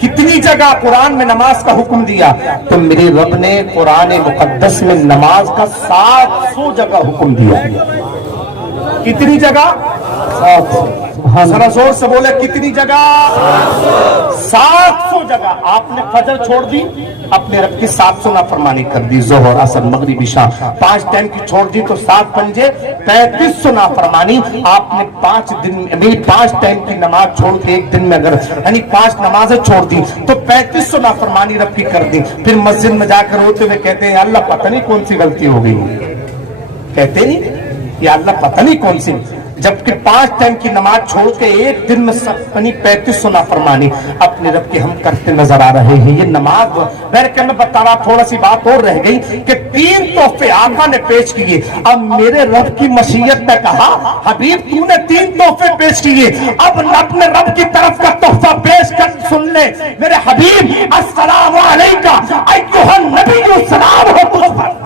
کتنی جگہ قرآن میں نماز کا حکم دیا؟ تو میرے رب نے قرآن مقدس میں نماز کا 700 جگہ حکم دیا۔ کتنی جگہ؟ 700۔ ذرا زور سے بولے کتنی جگہ؟ 700 جگہ۔ آپ نے فجر چھوڑ دی، اپنے رب کی 700 نافرمانی کر دی، ظہر عصر مغرب عشاء 5 ٹائم کی چھوڑ دی تو 7 پنجے 3500 نافرمانی۔ آپ نے 5 دن میں 5 ٹائم کی نماز چھوڑ کے ایک دن میں اگر یعنی 5 نمازیں چھوڑ دی تو 3500 نافرمانی رب کی کر دی۔ پھر مسجد میں جا کر روتے ہوئے کہتے ہیں اللہ پتہ نہیں کون سی غلطی ہو گئی، کہتے نہیں یا اللہ پتہ نہیں کون سی، جبکہ 5 ٹائم کی نماز چھوڑ کے ایک دن میں 3500 نافرمانی اپنے رب کی ہم کرتے نظر آ رہے ہیں۔ یہ نماز میں بتا رہا، تھوڑا سی بات اور رہ گئی کہ 3 تحفے آقا نے پیش کیے۔ اب میرے رب کی مشیت نے کہا حبیب تو نے 3 تحفے پیش کیے، اب اپنے رب کی طرف کا تحفہ پیش کر سن لے میرے حبیب، السلام علیکہ ایھا النبی، سلام ہو تجھ پر۔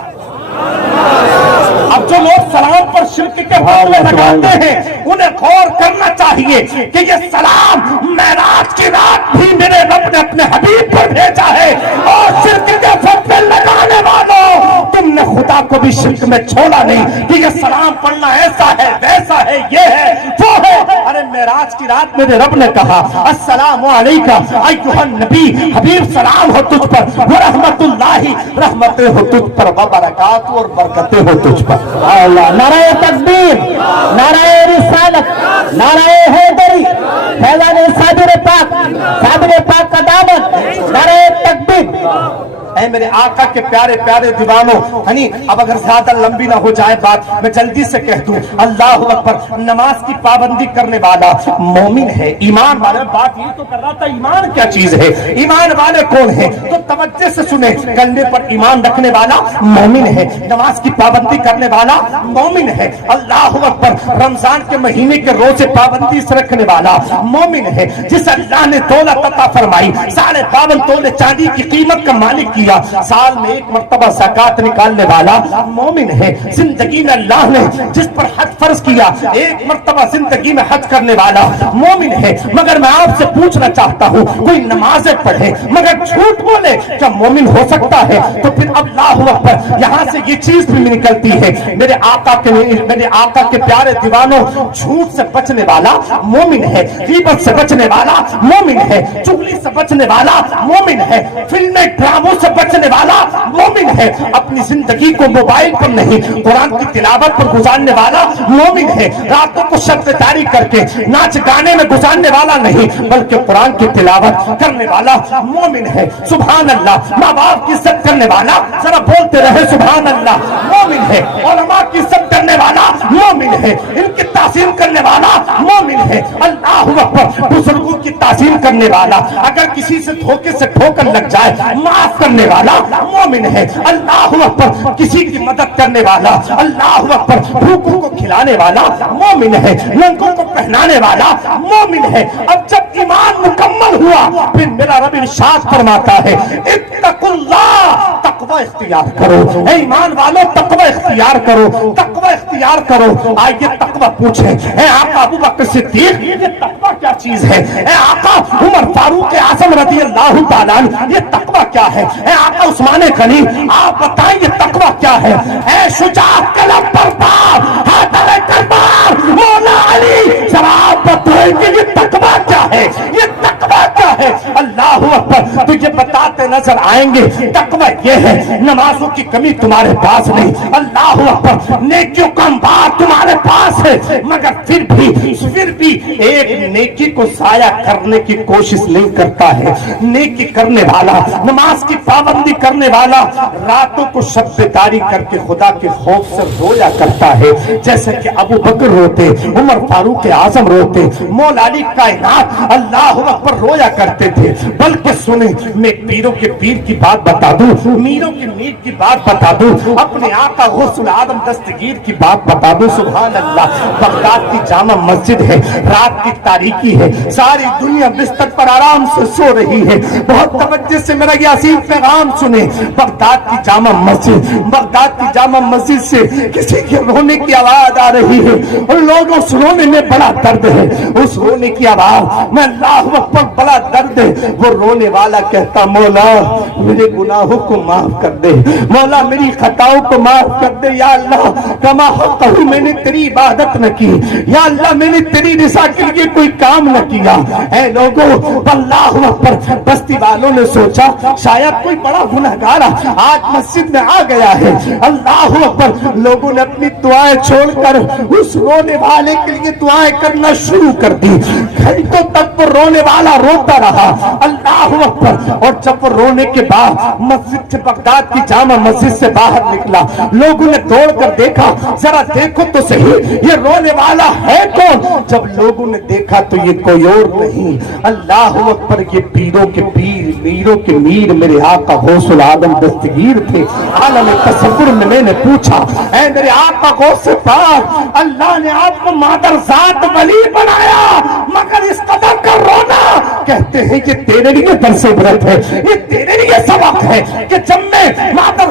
اب جو لوگ سلام پر شرک کے بدلے لگاتے ہیں انہیں غور کرنا چاہیے کہ یہ سلام معراج کی رات بھی میرے رب نے اپنے حبیب پر بھیجا ہے، اور شرک کے بدلے لگانے والوں تم نے خدا کو بھی شرک میں چھوڑا نہیں کہ یہ سلام پڑھنا ایسا ہے ویسا ہے یہ ہے وہ ہے۔ ارے معراج کی کی رات میرے رب نے کہا السلام علیکہ ایھا نبی، حبیب سلام ہو تجھ پر، ورحمت اللہ، رحمتیں ہو تجھ پر، وبرکات اور برکتیں ہو تجھ پر۔ اللہ، نعرہ تکبیر، نعرہ رسالت، نعرہ حیدری، فیضان صابر پاک کا دامن، نعرہ تکبیر۔ اے میرے آقا کے پیارے پیارے دیوانوں، ہنی اب اگر زیادہ لمبی نہ ہو جائے بات، میں جلدی سے کہہ دوں، اللہ اکبر، نماز کی پابندی کرنے والا مومن ہے، ایمان والا۔ بات یہ تو کر رہا تھا ایمان کیا چیز ہے، ایمان والے کون ہیں، تو توجہ سے سنیں، کندھے پر ایمان رکھنے والا مومن ہے، نماز کی پابندی کرنے والا مومن ہے، اللہ اکبر، رمضان کے مہینے کے روزے پابندی سے رکھنے والا مومن ہے، جس اللہ نے دولت عطا فرمائی، 52 تولے چاندی کی قیمت کا مالک کیا، سال میں ایک مرتبہ زکات نکالنے والا مومن ہے، زندگی میں اللہ نے جس پر حج فرض کیا ایک مرتبہ زندگی میں حج کرنے والا مومن ہے۔ مگر میں آپ سے پوچھنا چاہتا ہوں، کوئی نمازیں پڑھے مگر جھوٹ بولے، کیا مومن ہو سکتا ہے؟ تو پھر اللہ اکبر، یہاں سے یہ چیز بھی نکلتی ہے، میرے آقا کے پیارے دیوانوں، جھوٹ سے بچنے والا مومن ہے، غیبت سے بچنے والا مومن ہے، چغلی سے بچنے والا مومن ہے، فلمیں ڈراموں سے بچنے والا مومن ہے، اپنی زندگی کو موبائل پر نہیں قرآن کی تلاوت پر گزارنے والا مومن ہے، راتوں کو شب داری کر کے ناچ گانے میں گزارنے والا نہیں بلکہ قرآن کی تلاوت کرنے والا مومن ہے۔ سبحان اللہ، ماں باپ کی عزت کرنے والا، ذرا بولتے رہے سبحان اللہ، مومن ہے، علماء کی عزت کرنے والا مومن ہے، ان کی تعظیم کرنے والا مومن ہے، اللہ اکبر، بزرگوں کی تعظیم کرنے والا، اگر کسی سے دھوکے سے ٹھوکر لگ جائے معاف کرنے والا مومن ہے، اللہ اکبر، کسی کی مدد کرنے والا، اللہ اکبر، بھوکوں کو کھلانے والا مومن ہے، ننگوں کو پہنانے والا مومن ہے۔ اب جب ایمان مکمل ہوا پھر میرا رب ارشاد فرماتا ہے اتقوا اللہ، تقوی اختیار کرو، اے ایمان والو تقوی اختیار کرو، تقوی اختیار کرو۔ آئیے تقوی پوچھیں، اے آقا ابو بکر صدیق، یہ تقوی کیا چیز ہے؟ اے آقا عمر فاروق اعظم رضی اللہ تعالیٰ عنہ، یہ تقوی کیا ہے؟ اے آقا عثمان غنی، آپ بتائیں یہ تقوی کیا ہے؟ اے شجاعت قلم بردار حیدر کربار مولا علی، ذرا آپ بتائیں کہ یہ تقوی کیا ہے، یہ تقوی کیا ہے؟ اللہ اکبر، تو یہ بتاتے نظر آئیں گے تقوی یہ ہے، نمازوں کی کمی تمہارے پاس نہیں، اللہ اکبر، نیکیوں کا انبار تمہارے پاس ہے، مگر پھر بھی ایک نیکی کو ضائع کرنے کی کوشش نہیں کرتا ہے۔ نیکی کرنے والا، نماز کی پابندی کرنے والا، راتوں کو شب داری کر کے خدا کے خوف سے رویا کرتا ہے، جیسے کہ ابو بکر روتے، عمر فاروق اعظم روتے، مولا علی کائنات اللہ اکبر رویا کرتے تھے۔ بلکہ سنیں، میں پیروں کے پیر کی بات بتا دوں، میروں کے میر کی بات بتا دوں، اپنے آقا غوث العالم دستگیر کی بات بتا دوں، سبحان اللہ۔ بغداد کی جامع مسجد ہے، رات کی تاریکی ہے، ساری دنیا بستر پر آرام سے سو رہی ہے، بہت توجہ سے میرا یہ عظیم پیغام سنیں۔ بغداد کی جامع مسجد سے کسی کے رونے کی آواز آ رہی ہے، اور لوگوں اس رونے میں بڑا درد ہے، اس رونے کی آواز میں اللہ اکبر، بڑا درد ہے۔ وہ رونے والا کہتا مولا میرے گناہوں کو معاف کر دے، مولا میری خطاؤں کو معاف کر دے، یا اللہ کما حقہ، میں نے تیری عبادت نہ کی، یا اللہ میں نے تیری رضا کے لیے کوئی کام نہ کیا۔ اے لوگوں، اللہ اکبر، بستی والوں نے سوچا شاید کوئی بڑا گنہگار آج مسجد میں آ گیا ہے، اللہ اکبر، لوگوں نے اپنی دعائیں چھوڑ کر اس رونے والے کے لیے دعائیں کرنا شروع کر دی۔ گھنٹوں تک وہ رونے والا روتا رہا، اللہ اکبر، اور جب وہ رونے کے بعد مسجد سے، بغداد کی جامع مسجد سے باہر نکلا، لوگوں نے دوڑ کر دیکھا، ذرا دیکھو تو صحیح یہ رونے والا ہے کون؟ جب لوگوں نے دیکھا تو یہ کوئی اور نہیں، اللہ اکبر، یہ پیروں کے پیر، میروں کے میر میرے آقا غوث العالم دستگیر تھے۔ عالم تصور میں میں نے پوچھا، اے میرے آقا غوث پاک، اللہ نے آپ کو مادر ذات ولی بنایا، مگر اس قدر کا رونا، کہتے ہیں کہ تیرے لیے درس عبرت ہے، یہ تیرے لیے سبق ہے کہ جب میں مادر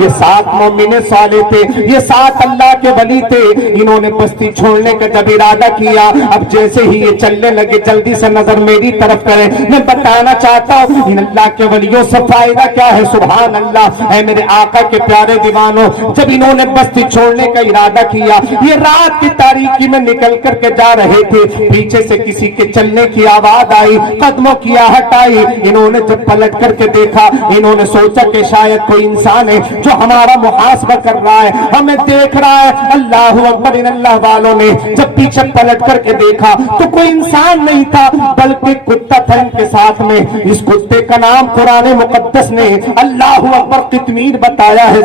یہ 7 مومن صالح تھے، یہ 7 اللہ کے ولی تھے. انہوں نے بستی چھوڑنے کا جب ارادہ کیا، اب جیسے ہی یہ چلنے لگے جلدی سے نظر میری طرف کریں. میں بتانا چاہتا ہوں ان اللہ کے ولیوں سے فائدہ کیا ہے سبحان اللہ. اے میرے آقا کے پیارے دیوانوں، جب انہوں نے بستی چھوڑنے کا ارادہ کیا، یہ رات کی تاریکی میں نکل کر کے جا رہے تھے. پیچھے سے کسی کے چلنے کی آواز آئی، قدموں کی آہٹ آئی. انہوں نے جب پلٹ کر کے دیکھا، انہوں نے سوچا کہ شاید کوئی انسان ہے جو ہمارا محاسبہ کر رہا ہے، ہمیں دیکھ رہا ہے. اللہ اکبر. ان اللہ والوں نے جب پیچھے پلٹ کر کے دیکھا تو کوئی انسان نہیں تھا بلکہ کتا تھا ان کے ساتھ میں. اس کتے کا نام قرآن مقدس نے اللہ اکبر قطمیر بتایا ہے.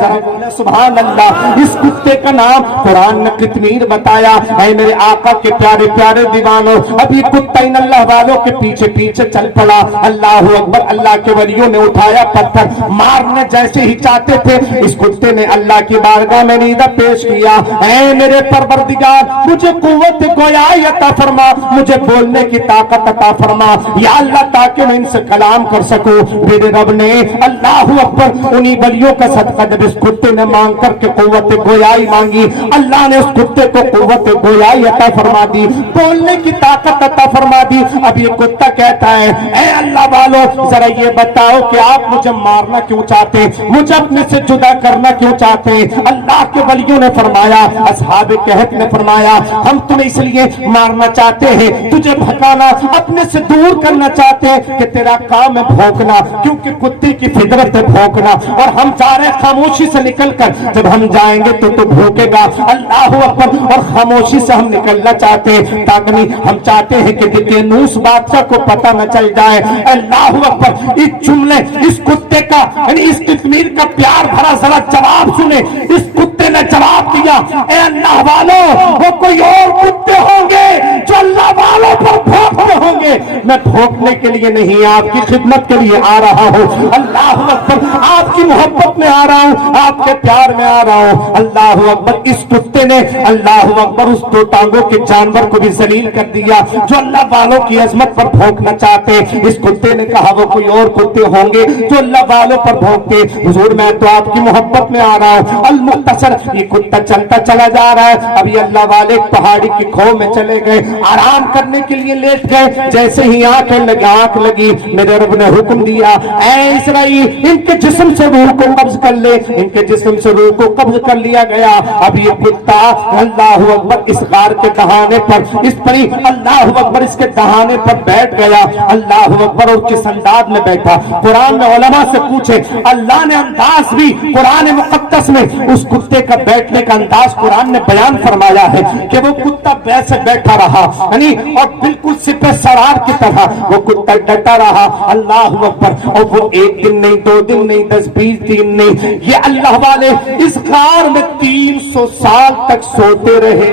سبحان اللہ. اس کتے کا نام قرآن نے قطمیر بتایا. اے میرے آقا کے پیارے پیارے دیوانوں، اب یہ کتا ان اللہ والوں کے پیچھے پیچھے چل پڑا. اللہ اکبر. اللہ کے ولیوں نے اٹھایا پتھر، مارنے جیسے ہی چاہتے تھے، اس کتے نے اللہ کی بارگاہ میں نیدہ پیش کیا. اے میرے پروردگار، مجھے قوت گویائی عطا فرما، مجھے بولنے کی طاقت عطا فرما یا اللہ، تاکہ میں ان سے کلام کر سکوں. میرے رب نے اللہ اکبر انہی ولیوں کا صدقہ جب اس کتے نے مانگ کر کے قوت گویائی مانگی، اللہ نے اس کتے کو قوت گویائی عطا فرما دی، بولنے کی طاقت عطا فرما دی. اب یہ کتا کہتا ہے اے اللہ والو، ذرا یہ بتاؤ کہ آپ مجھے مارنا کیوں چاہتے ہیں، مجھے اپنے سے جدا کرنا کیوں چاہتے ہیں. اللہ کے ولیوں نے فرمایا، اصحاب کہف نے فرمایا، ہم تمہیں اس لیے مارنا چاہتے ہیں، تجھے بھگانا، اپنے سے دور کرنا چاہتے ہیں کہ تیرا کام ہے بھونکنا، کیونکہ کتے کی فطرت ہے بھونکنا، اور ہم جا رہے ہیں خاموشی سے نکل کر، جب ہم جائیں گے تو بھونکے گا. اللہ اکبر. اور خاموشی سے ہم نکلنا چاہتے ہیں تاکہ ہم چاہتے ہیں کہ دقیانوس بادشاہ کو پتہ نہ چل جائے. اللہ اکبر. اس جملے، اس کتے کا یعنی اس قطمیر کا پیار بھرا ذرا جواب سنے. اس کتے نے جواب دیا، اے اللہ والوں، وہ کوئی اور کتے ہوں گے جو اللہ والوں پر بھونکتے ہوں گے، میں بھونکنے کے لیے نہیں، آپ کی خدمت کے لیے آ رہا ہوں. اللہ اکبر. آپ کی محبت میں آ رہا ہوں، آپ کے پیار میں آ رہا ہوں. اللہ اکبر. اس کتے نے اللہ اکبر اس 2 ٹانگوں کے جانور کو بھی ذلیل کر دیا جو اللہ والوں کی عظمت پر بھونکنا چاہتے. اس کتے نے کہا وہ کوئی اور کتے ہوں گے جو اللہ والوں پر بھونکتے. حضور میں تو آپ کی محبت میں آ رہا ہوں. المختصر. یہ کتا چلتا چلا جا رہا ہے. اب یہ اللہ والے پہاڑی کی کھو میں چلے گئے، آرام کرنے کے لیے لیٹ گئے. جیسے ہی آنکھ لگی، میرے رب نے حکم دیا، اے اسرائیل، ان کے جسم سے روح کو قبض کر لے. ان کے جسم سے روح کو قبض کر لیا گیا. اب یہ کتا اللہ اکبر اس غار کے دہانے پر، اس پری اللہ اکبر اس کے دہانے پر بیٹھ گیا. اللہ اکبر. اور کس انداز میں بیٹھا؟ قرآن میں علماء سے پوچھے، اللہ نے انداز بھی قرآن مقدس میں اس کتے کا بیٹھنے کا انداز قرآن نے بیان فرمایا ہے کہ وہ کتا ویسے بیٹھا رہا، یعنی اور بالکل سپہ سرار کی طرح وہ کتا ڈٹا رہا. اللہ اکبر. اور وہ 1 دن نہیں، 2 دن نہیں، 10-20 دن نہیں، یہ اللہ والے اس غار میں 300 سال تک سوتے رہے.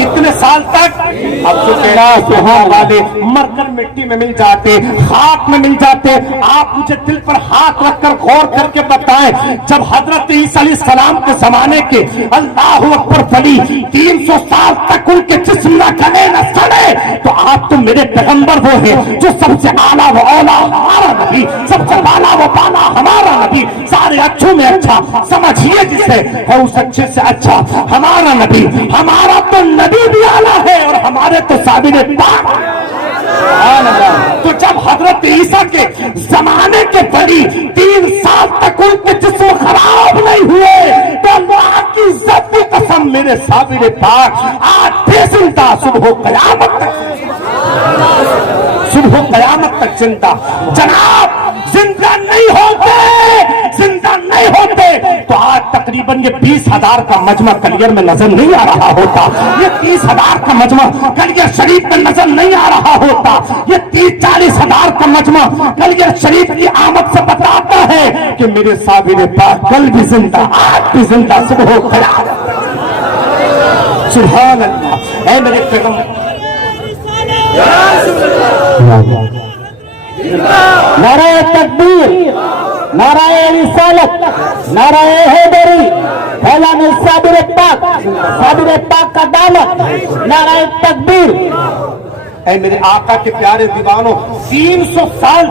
اتنے سال تک. اب تو کہنا سبحان والے مر کر مٹی میں مل جاتے، خاک میں مل جاتے. آپ مجھے دل پر ہاتھ رکھ کر غور کر کے بتائیں، جب حضرت عیسیٰ علیہ السلام کے زمانے کے اللہ اکبر ولی 300 سال تک ان کے جسم نہ گلے نہ سڑے، تو آپ تو میرے پیغمبر وہ ہیں جو سب سے اعلیٰ و اولا ہمارا نبی، سب سے بالا و بالا ہمارا نبی، سارے اچھوں میں اچھا سمجھیے جسے ہے اس اچھے سے اچھا ہمارا نبی. ہمارا تو نبی بھی اعلیٰ ہے اور ہمارے تو صابر پاک. تو جب حضرت عیسیٰ کے زمانے کے ولی 3 سال تک ان کے جسم خراب نہیں ہوئے، تو اللہ کی عزت کی قسم میرے صابر پاک آج بھی زندہ، صبح قیامت تک، صبح قیامت تک زندہ. جناب زندہ نہیں ہوتے، زندہ نہیں ہوتے تو آج تقریباً یہ 20,000 کا مجمع کلیئر میں نظر نہیں آ رہا ہوتا. یہ 30,000 کا مجمع کلیئر شریف میں نظر نہیں آ رہا ہوتا. یہ 30-40,000 کا مجمع کلیئر شریف کی آمد سے بتاتا ہے کہ میرے صابر پاک کل بھی زندہ، آج بھی زندہ، صبح قیامت. سبحان اللہ. اے میرے پیغمبر، نعرہ تکبیر، نعرہ رسالت، نعرہ حیدری، اعلان صابر پاک، صابر پاک کا دامن، نعرہ تکبیر. اے میرے آقا کے پیارے دیوانوں، 300 سال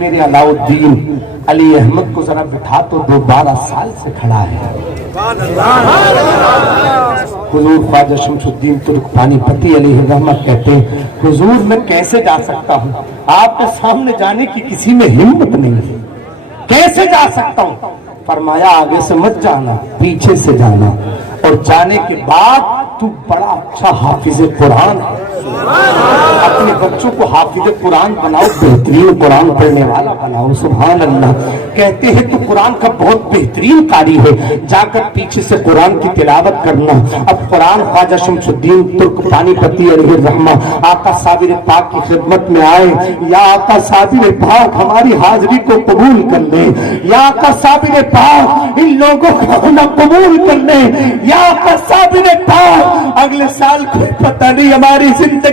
میرے علاؤالدین علی احمد کو ذرا بٹھا تو 12 سال سے کھڑا ہے. حضور خواجہ شمس الدین ترک پانی پتی علیہ الرحمہ کہتے ہیں حضور میں کیسے جا سکتا ہوں, آپ کے سامنے جانے کی کسی میں ہمت نہیں ہے, کیسے جا سکتا ہوں؟ فرمایا آگے سے مت جانا, پیچھے سے جانا, اور جانے کے بعد تو بڑا اچھا حافظ قرآن ہے, اپنے بچوں کو حافظ قرآن بناؤ, بہترین قرآن پڑھنے والا بناؤ. سبحان اللہ. کہتے ہیں تو قرآن کا بہت بہترین قاری ہے, جا کر پیچھے سے قرآن کی تلاوت کرنا. اب قرآن خواجہ شمس الدین ترک پانی پتی علیہ الرحمہ آقا صابر پاک کی خدمت میں آئے. یا آقا صابر پاک ہماری حاضری کو قبول کر لیں, یا آقا صابر پاک ان لوگوں کو نہ قبول کر لیں, یا آقا صابر پاک اگلے سال کوئی پتہ نہیں ہماری زندگی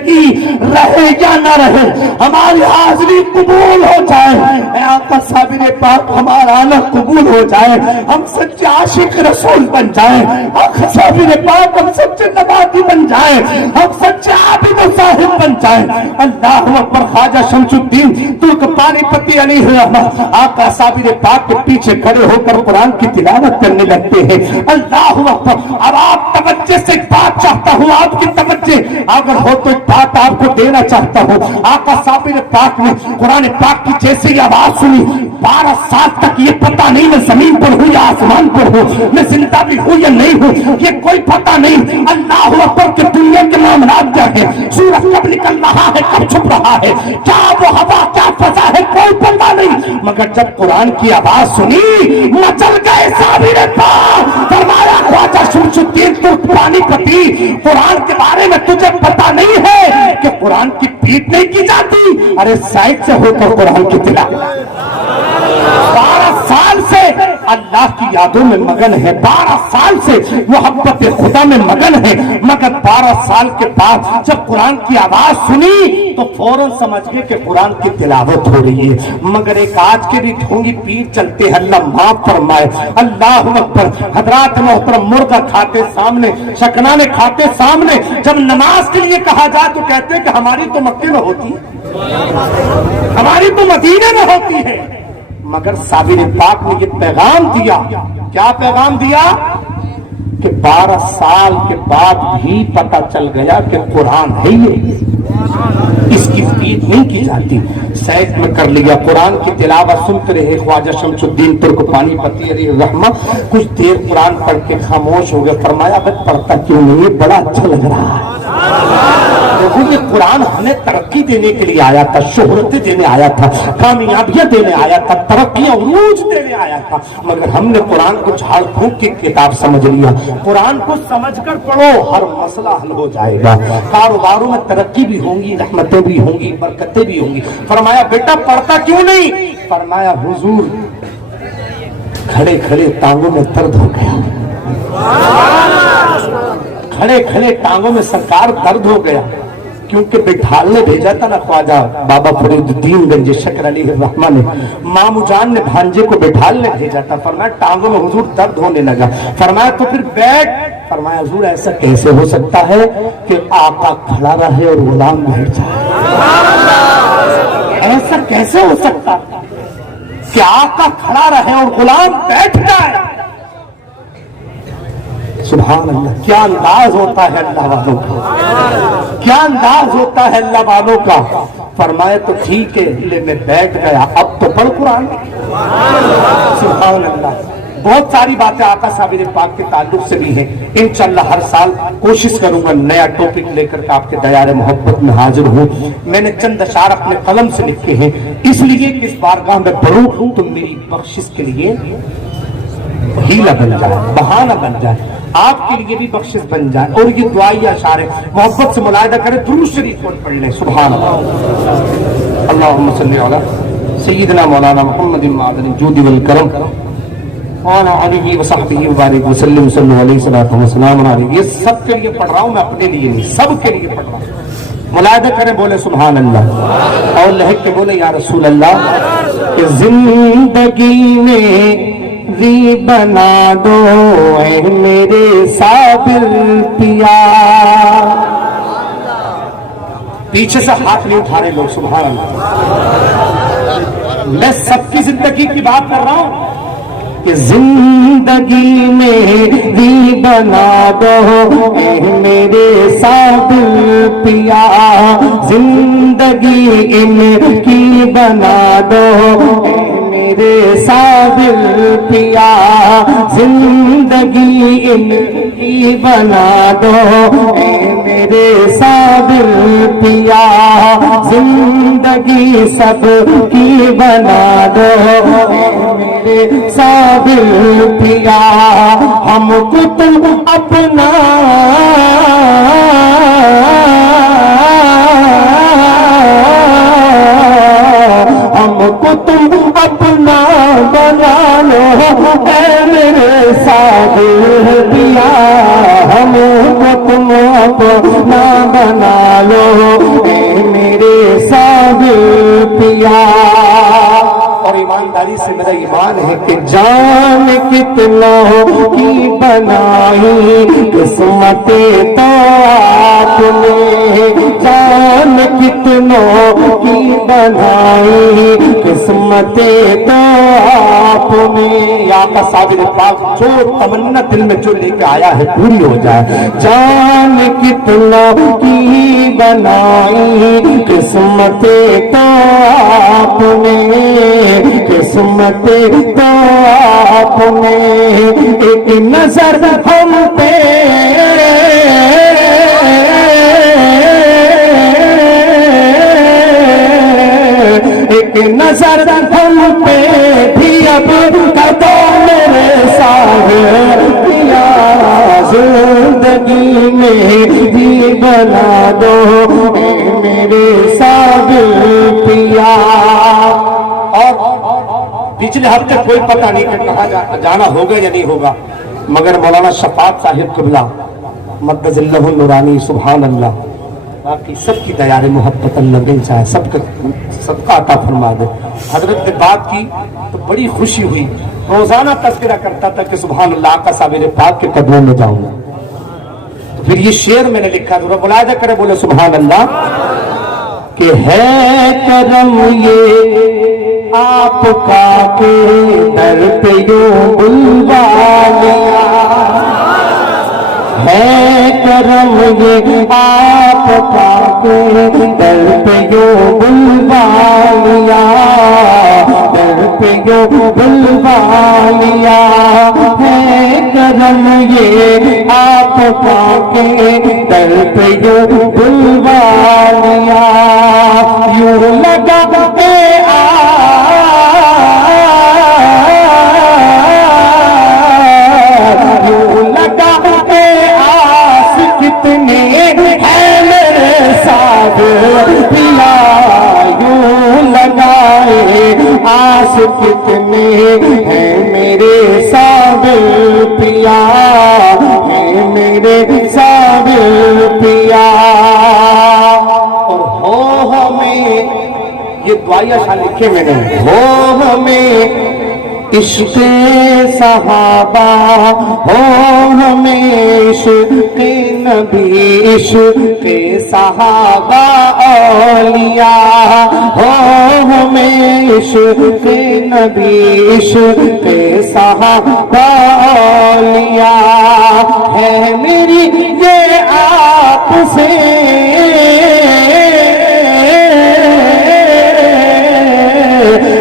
رہے یا نہ رہے, ہماری حاضری قبول ہو جائے. اے آقا صابر پاک ہمارا آنا قبول ہو جائے, ہم سچے عاشق رسول بن جائیں. آقا صابر پاک ہم سچے نباتی بن جائیں, ہم سچے عابد و صاحب بن جائیں. اللہ اکبر. خواجہ شمس الدین ترک پانی پتی علیہ الرحمہ آقا صابر پاک کے پیچھے کھڑے ہو کر قرآن کی تلاوت کرنے لگتے ہیں. اللہ اکبر. اب آپ توجہ سے بات چاہتا ہوں, آپ کی توجہ اگر ہو تو بات آپ کو دینا چاہتا ہوں. آقا صابر پاک نے قرآن پاک کی جیسے ہی آواز سنی, 12 سال تک یہ پتہ نہیں میں زمین پر ہوں یا آسمان پر ہوں, میں زندہ بھی ہوں یا نہیں ہوں, یہ کوئی پتہ نہیں. اللہ اکبر کہ دنیا کے معاملات کیا ہے, سورج کب نکل رہا ہے, کب چھپ رہا ہے, کیا وہ ہوا کیا فضا ہے, کوئی پتہ نہیں. مگر جب قرآن کی آواز سنی مچل گئے صابر پاک. فرمایا خواجہ شمس الدین ترک پانی پتی, قرآن کے بارے میں تجھے پتہ نہیں ہے کہ قرآن کی پیٹ نہیں کی جاتی, ارے سائڈ سے ہو کر قرآن کی تلاوت. 12 سال سے اللہ کی یادوں میں مگن ہے, 12 سال سے محبت خدا میں مگن ہے, مگر 12 سال کے بعد جب قرآن کی آواز سنی تو فوراً سمجھ گئے کہ قرآن کی تلاوت ہو رہی ہے. مگر ایک آج کے بھی ڈھونگی پیر چلتے ہیں, اللہ معاف فرمائے. اللہ اکبر. حضرات محترم, مرغا کھاتے سامنے, شکنانے کھاتے سامنے, جب نماز کے لیے کہا جائے تو کہتے ہیں کہ ہماری تو مکے میں ہوتی ہے, ہماری تو مدینے میں ہوتی ہے. مگر صابر پاک نے یہ پیغام دیا. کیا پیغام دیا؟ کہ 12 سال کے بعد بھی پتہ چل گیا کہ قرآن ہے یہ, اس کی پیٹ نہیں کی جاتی. سیٹ میں کر لیا, قرآن کی تلاوت سنتے رہے. خواجہ شمس الدین ترک پانی پتی علیہ الرحمہ کچھ دیر قرآن پڑھ کے خاموش ہو گئے. فرمایا میں پڑھتا کیوں نہیں, یہ بڑا اچھا لگ رہا ہے. دیکھو یہ قرآن ہمیں ترقی دینے کے لیے آیا تھا, شہرتیں دینے آیا تھا, کامیابیاں دینے آیا تھا, ترقیاں عروج دینے آیا تھا. مگر ہم نے قرآن کو جھاڑ پھونک کی کتاب سمجھ لیا. قرآن کو سمجھ کر پڑھو, ہر مسئلہ حل ہو جائے گا. کاروباروں میں ترقی بھی ہوں گی, رحمتیں بھی ہوں گی, برکتیں بھی ہوں گی. فرمایا بیٹا پڑھتا کیوں نہیں؟ فرمایا حضور کھڑے کھڑے ٹانگوں میں درد ہو گیا, کھڑے کھڑے ٹانگوں میں سرکار درد ہو گیا. کیونکہ بٹھالنے بھیجا تھا نا خواجہ بابا فرید الدین گنج شکر علیہ الرحمہ نے, مامو جان نے بھانجے کو بٹھالنے بھیجا تھا. فرمایا ٹانگوں میں حضور درد ہونے لگا. فرمایا تو پھر بیٹھ. فرمایا حضور ایسا کیسے ہو سکتا ہے کہ آقا کھڑا رہے اور غلام بیٹھ جائے, ایسا کیسے ہو سکتا کہ آقا کھڑا رہے اور غلام بیٹھ جائے. سبحان اللہ. کیا انداز ہوتا ہے اللہ والوں کا, کیا انداز ہوتا ہے اللہ والوں کا. فرمایا تو ٹھیک ہے, میں بیٹھ گیا, اب تو پڑھ قرآن. سبحان اللہ. بہت ساری باتیں آقا صابر پاک کے تعلق سے بھی ہیں. انشاءاللہ ہر سال کوشش کروں گا نیا ٹاپک لے کر آپ کے دیار محبت میں حاضر ہوں. میں نے چند اشعار اپنے قلم سے لکھے ہیں, اس لیے کہ اس بارگاہ میں پڑھوں تو میری بخشش کے لیے ہیلا بن جائے, بہانہ بن جائے, آپ کے لیے بھی بخشش بن جائے. اور یہ دعائیں اشعار محبت سے ملاحظہ کریں, درود شریف پڑھ لیں. سبحان اللہ. اللہم صلی علی سیدنا مولانا محمد معدن الجود والکرم وعلی آلہ وصحبہ وبارک وسلم. صلی اللہ علیہ وسلم. یہ سب کے لیے پڑھ رہا ہوں, میں اپنے لیے نہیں, سب کے لیے پڑھ رہا ہوں. ملاحظہ کریں, بولے سبحان اللہ, اور لہک کے بولے یا رسول اللہ. کہ زندگی میں ری بنا دو اے میرے صابر پیا. پیچھے سے ہاتھ نہیں اٹھا رہے لوگ. سبحان اللہ. میں سب کی زندگی کی بات کر رہا ہوں کہ زندگی میری بنا دو اے میرے صابر پیا، زندگی ان کی بنا دو اے میرے صابر پیا، زندگی ان کی بنا دو اے میرے صابر پیا، زندگی سب کی بنا دو اے میرے صابر پیا، ہم کو تم اپنا ہم کو تم اپنا بنا لو اے میرے صابر پیا، ہم کو تم اپنا بنا لو اے میرے صابر پیا۔ اور ایمانداری سے میرا ایمان ہے کہ جان کتنوں کی بنائی قسمتیں تو آپ نے، جان کتنوں کی بنائی قسمتیں تو آپ نے، یا کا صابر پاک جو تمنا دل میں جو لے کے آیا ہے پوری ہو جائے۔ جان کتنوں کی بنائی قسمتیں تو آپ نے، قسمتیں تو آپ نے، ایک نظر ہم پہ ایک نظر ہم پہ بھی اب کر دو میرے صابر پیا، زندگی میں بھی بنا دو اے میرے صابر پیا۔ پچھلے ہفتے کوئی پتہ نہیں کہ کہاں جانا ہوگا یا نہیں ہوگا، مگر مولانا شفاعت صاحب قبلہ مقدس اللہ النورانی سبحان اللہ، باقی سب کی دیار محبت اللہ دل چاہے سب کا صدقہ عطا فرما دے۔ حضرت نے بات کی تو بڑی خوشی ہوئی، روزانہ تذکرہ کرتا تھا کہ سبحان اللہ آقا صابر پاک کے قدموں میں جاؤں گا۔ تو پھر یہ شعر میں نے لکھا، ذرا ملاحظہ کرے، بولے سبحان اللہ، کہ ہے کرم یہ آپ کا کہ در پہ یوں بلوا لیا، ہے کرم یہ آپ کا کہ در پہ یوں بلوا لیا، در پہ یوں بلوا لیا، ہے کرم یہ آپ کا کہ در پہ یوں بلوا لیا، یوں لگا اے یوں لگا اے آس کتنے ہے میرے صابر پیا، یوں لگائے آس کتنے ہے میرے صابر پیا، ہے میرے صابر پیا۔ اور ہو ہمیں، یہ دعائیہ شان لکھے میں نے، ہو ہمیں عشق صحابہ، ہو ہمیں عشق نبی، عشق صحابہ اولیاء، ہو ہمیں عشق نبی، عشق صحابہ اولیاء، ہے میری یہ آپ سے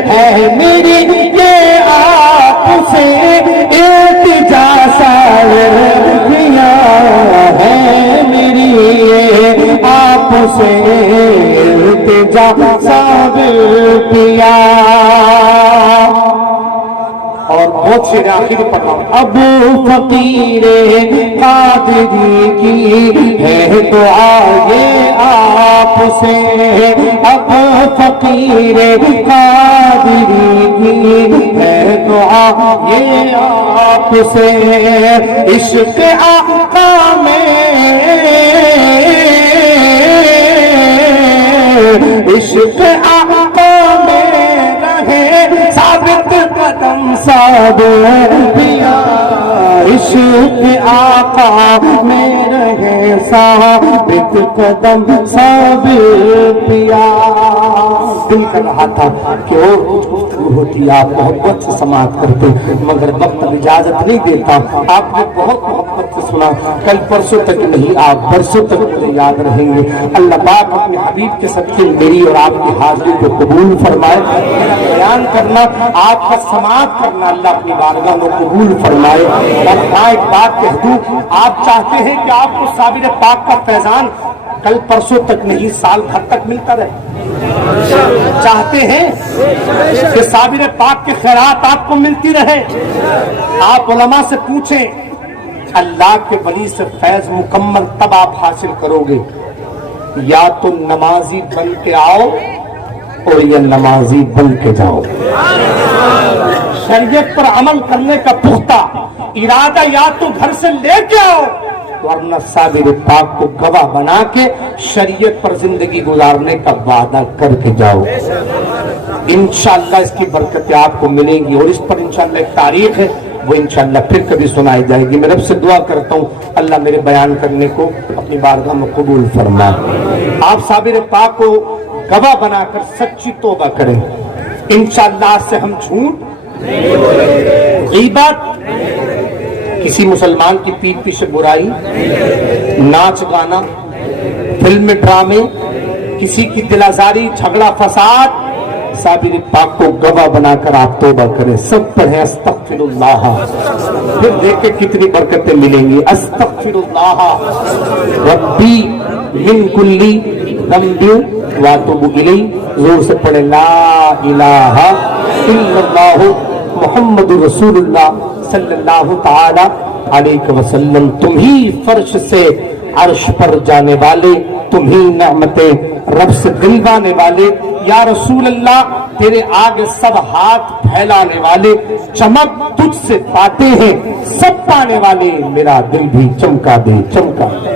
ہے میری یہ آپ سے التجا صابر پیا، ہے میری یہ آپ سے التجا صابر پیا۔ اور بہت سے آخری پڑھ رہا ہوں۔ ابو فقیر قادری کی ہے دعا یہ آپ سے، اب فقیر قادری کی ہے دعا یہ آپ سے، عشق آقا میں عشق آقا میں رہے ثابت قدم صابر پیا، عشق آقا میں رہے ثابت قدم صابر پیا۔ دل کر رہا تھا کہ اور کچھ گفتگو ہوتی، آپ محبت سے سماعت کرتے، مگر وقت اجازت نہیں دیتا۔ آپ نے بہت محبت سے سنا، کل پرسوں تک نہیں، آپ برسوں تک مجھے یاد رہیں گے۔ اللہ پاک اپنے حبیب کے صدقے میری اور آپ کی حاضری کو قبول فرمائے۔ میرا بیان کرنا، آپ کا سماعت کرنا اللہ اپنی بارگاہ میں قبول فرمائے۔ اور ہاں ایک بات کہہ دوں، آپ چاہتے ہیں کہ آپ کو صابر پاک کا فیضان کل پرسوں تک نہیں، سال بھر تک ملتا رہے؟ چاہتے ہیں کہ صابر پاک کے خیرات آپ کو ملتی رہے؟ آپ علماء سے پوچھیں، اللہ کے ولی سے فیض مکمل تب آپ حاصل کرو گے یا تو نمازی بن کے آؤ اور یا نمازی بن کے جاؤ۔ شریعت پر عمل کرنے کا پختہ ارادہ یا تو گھر سے لے کے آؤ، ورنہ صابر پاک کو گواہ بنا کے شریعت پر زندگی گزارنے کا وعدہ کر کے جاؤ۔ انشاءاللہ اس کی برکتیں آپ کو ملیں گی، اور اس پر انشاءاللہ ایک تاریخ ہے، وہ انشاءاللہ پھر کبھی سنائی جائے گی۔ میں رب سے دعا کرتا ہوں اللہ میرے بیان کرنے کو اپنی بارگاہ میں قبول فرمائے۔ آپ صابر پاک کو گواہ بنا کر سچی توبہ کریں، انشاءاللہ آج سے ہم جھوٹ، غیبت، کسی مسلمان کی پیٹھ پیچھے برائی، ناچ گانا، فلم ڈرامے، کسی کی دل آزاری، جھگڑا فساد، صابر پاک کو گواہ بنا کر آپ توبہ کریں۔ سب پڑھیں استغفر اللہ، پھر دیکھیں کتنی برکتیں ملیں گی۔ استغفر اللہ ربی من کلی ذنب واتوب الیہ، زور سے پڑھیں لا الہ الا اللہ محمد رسول اللہ صلی اللہ تعالی علیہ وسلم۔ تم ہی فرش سے عرش پر جانے والے، تم ہی نعمتیں رب سے دلوانے والے، یا رسول اللہ تیرے آگے سب ہاتھ پھیلانے والے، چمک تجھ سے پاتے ہیں سب پانے والے، میرا دل بھی چمکا دے چمکا دے۔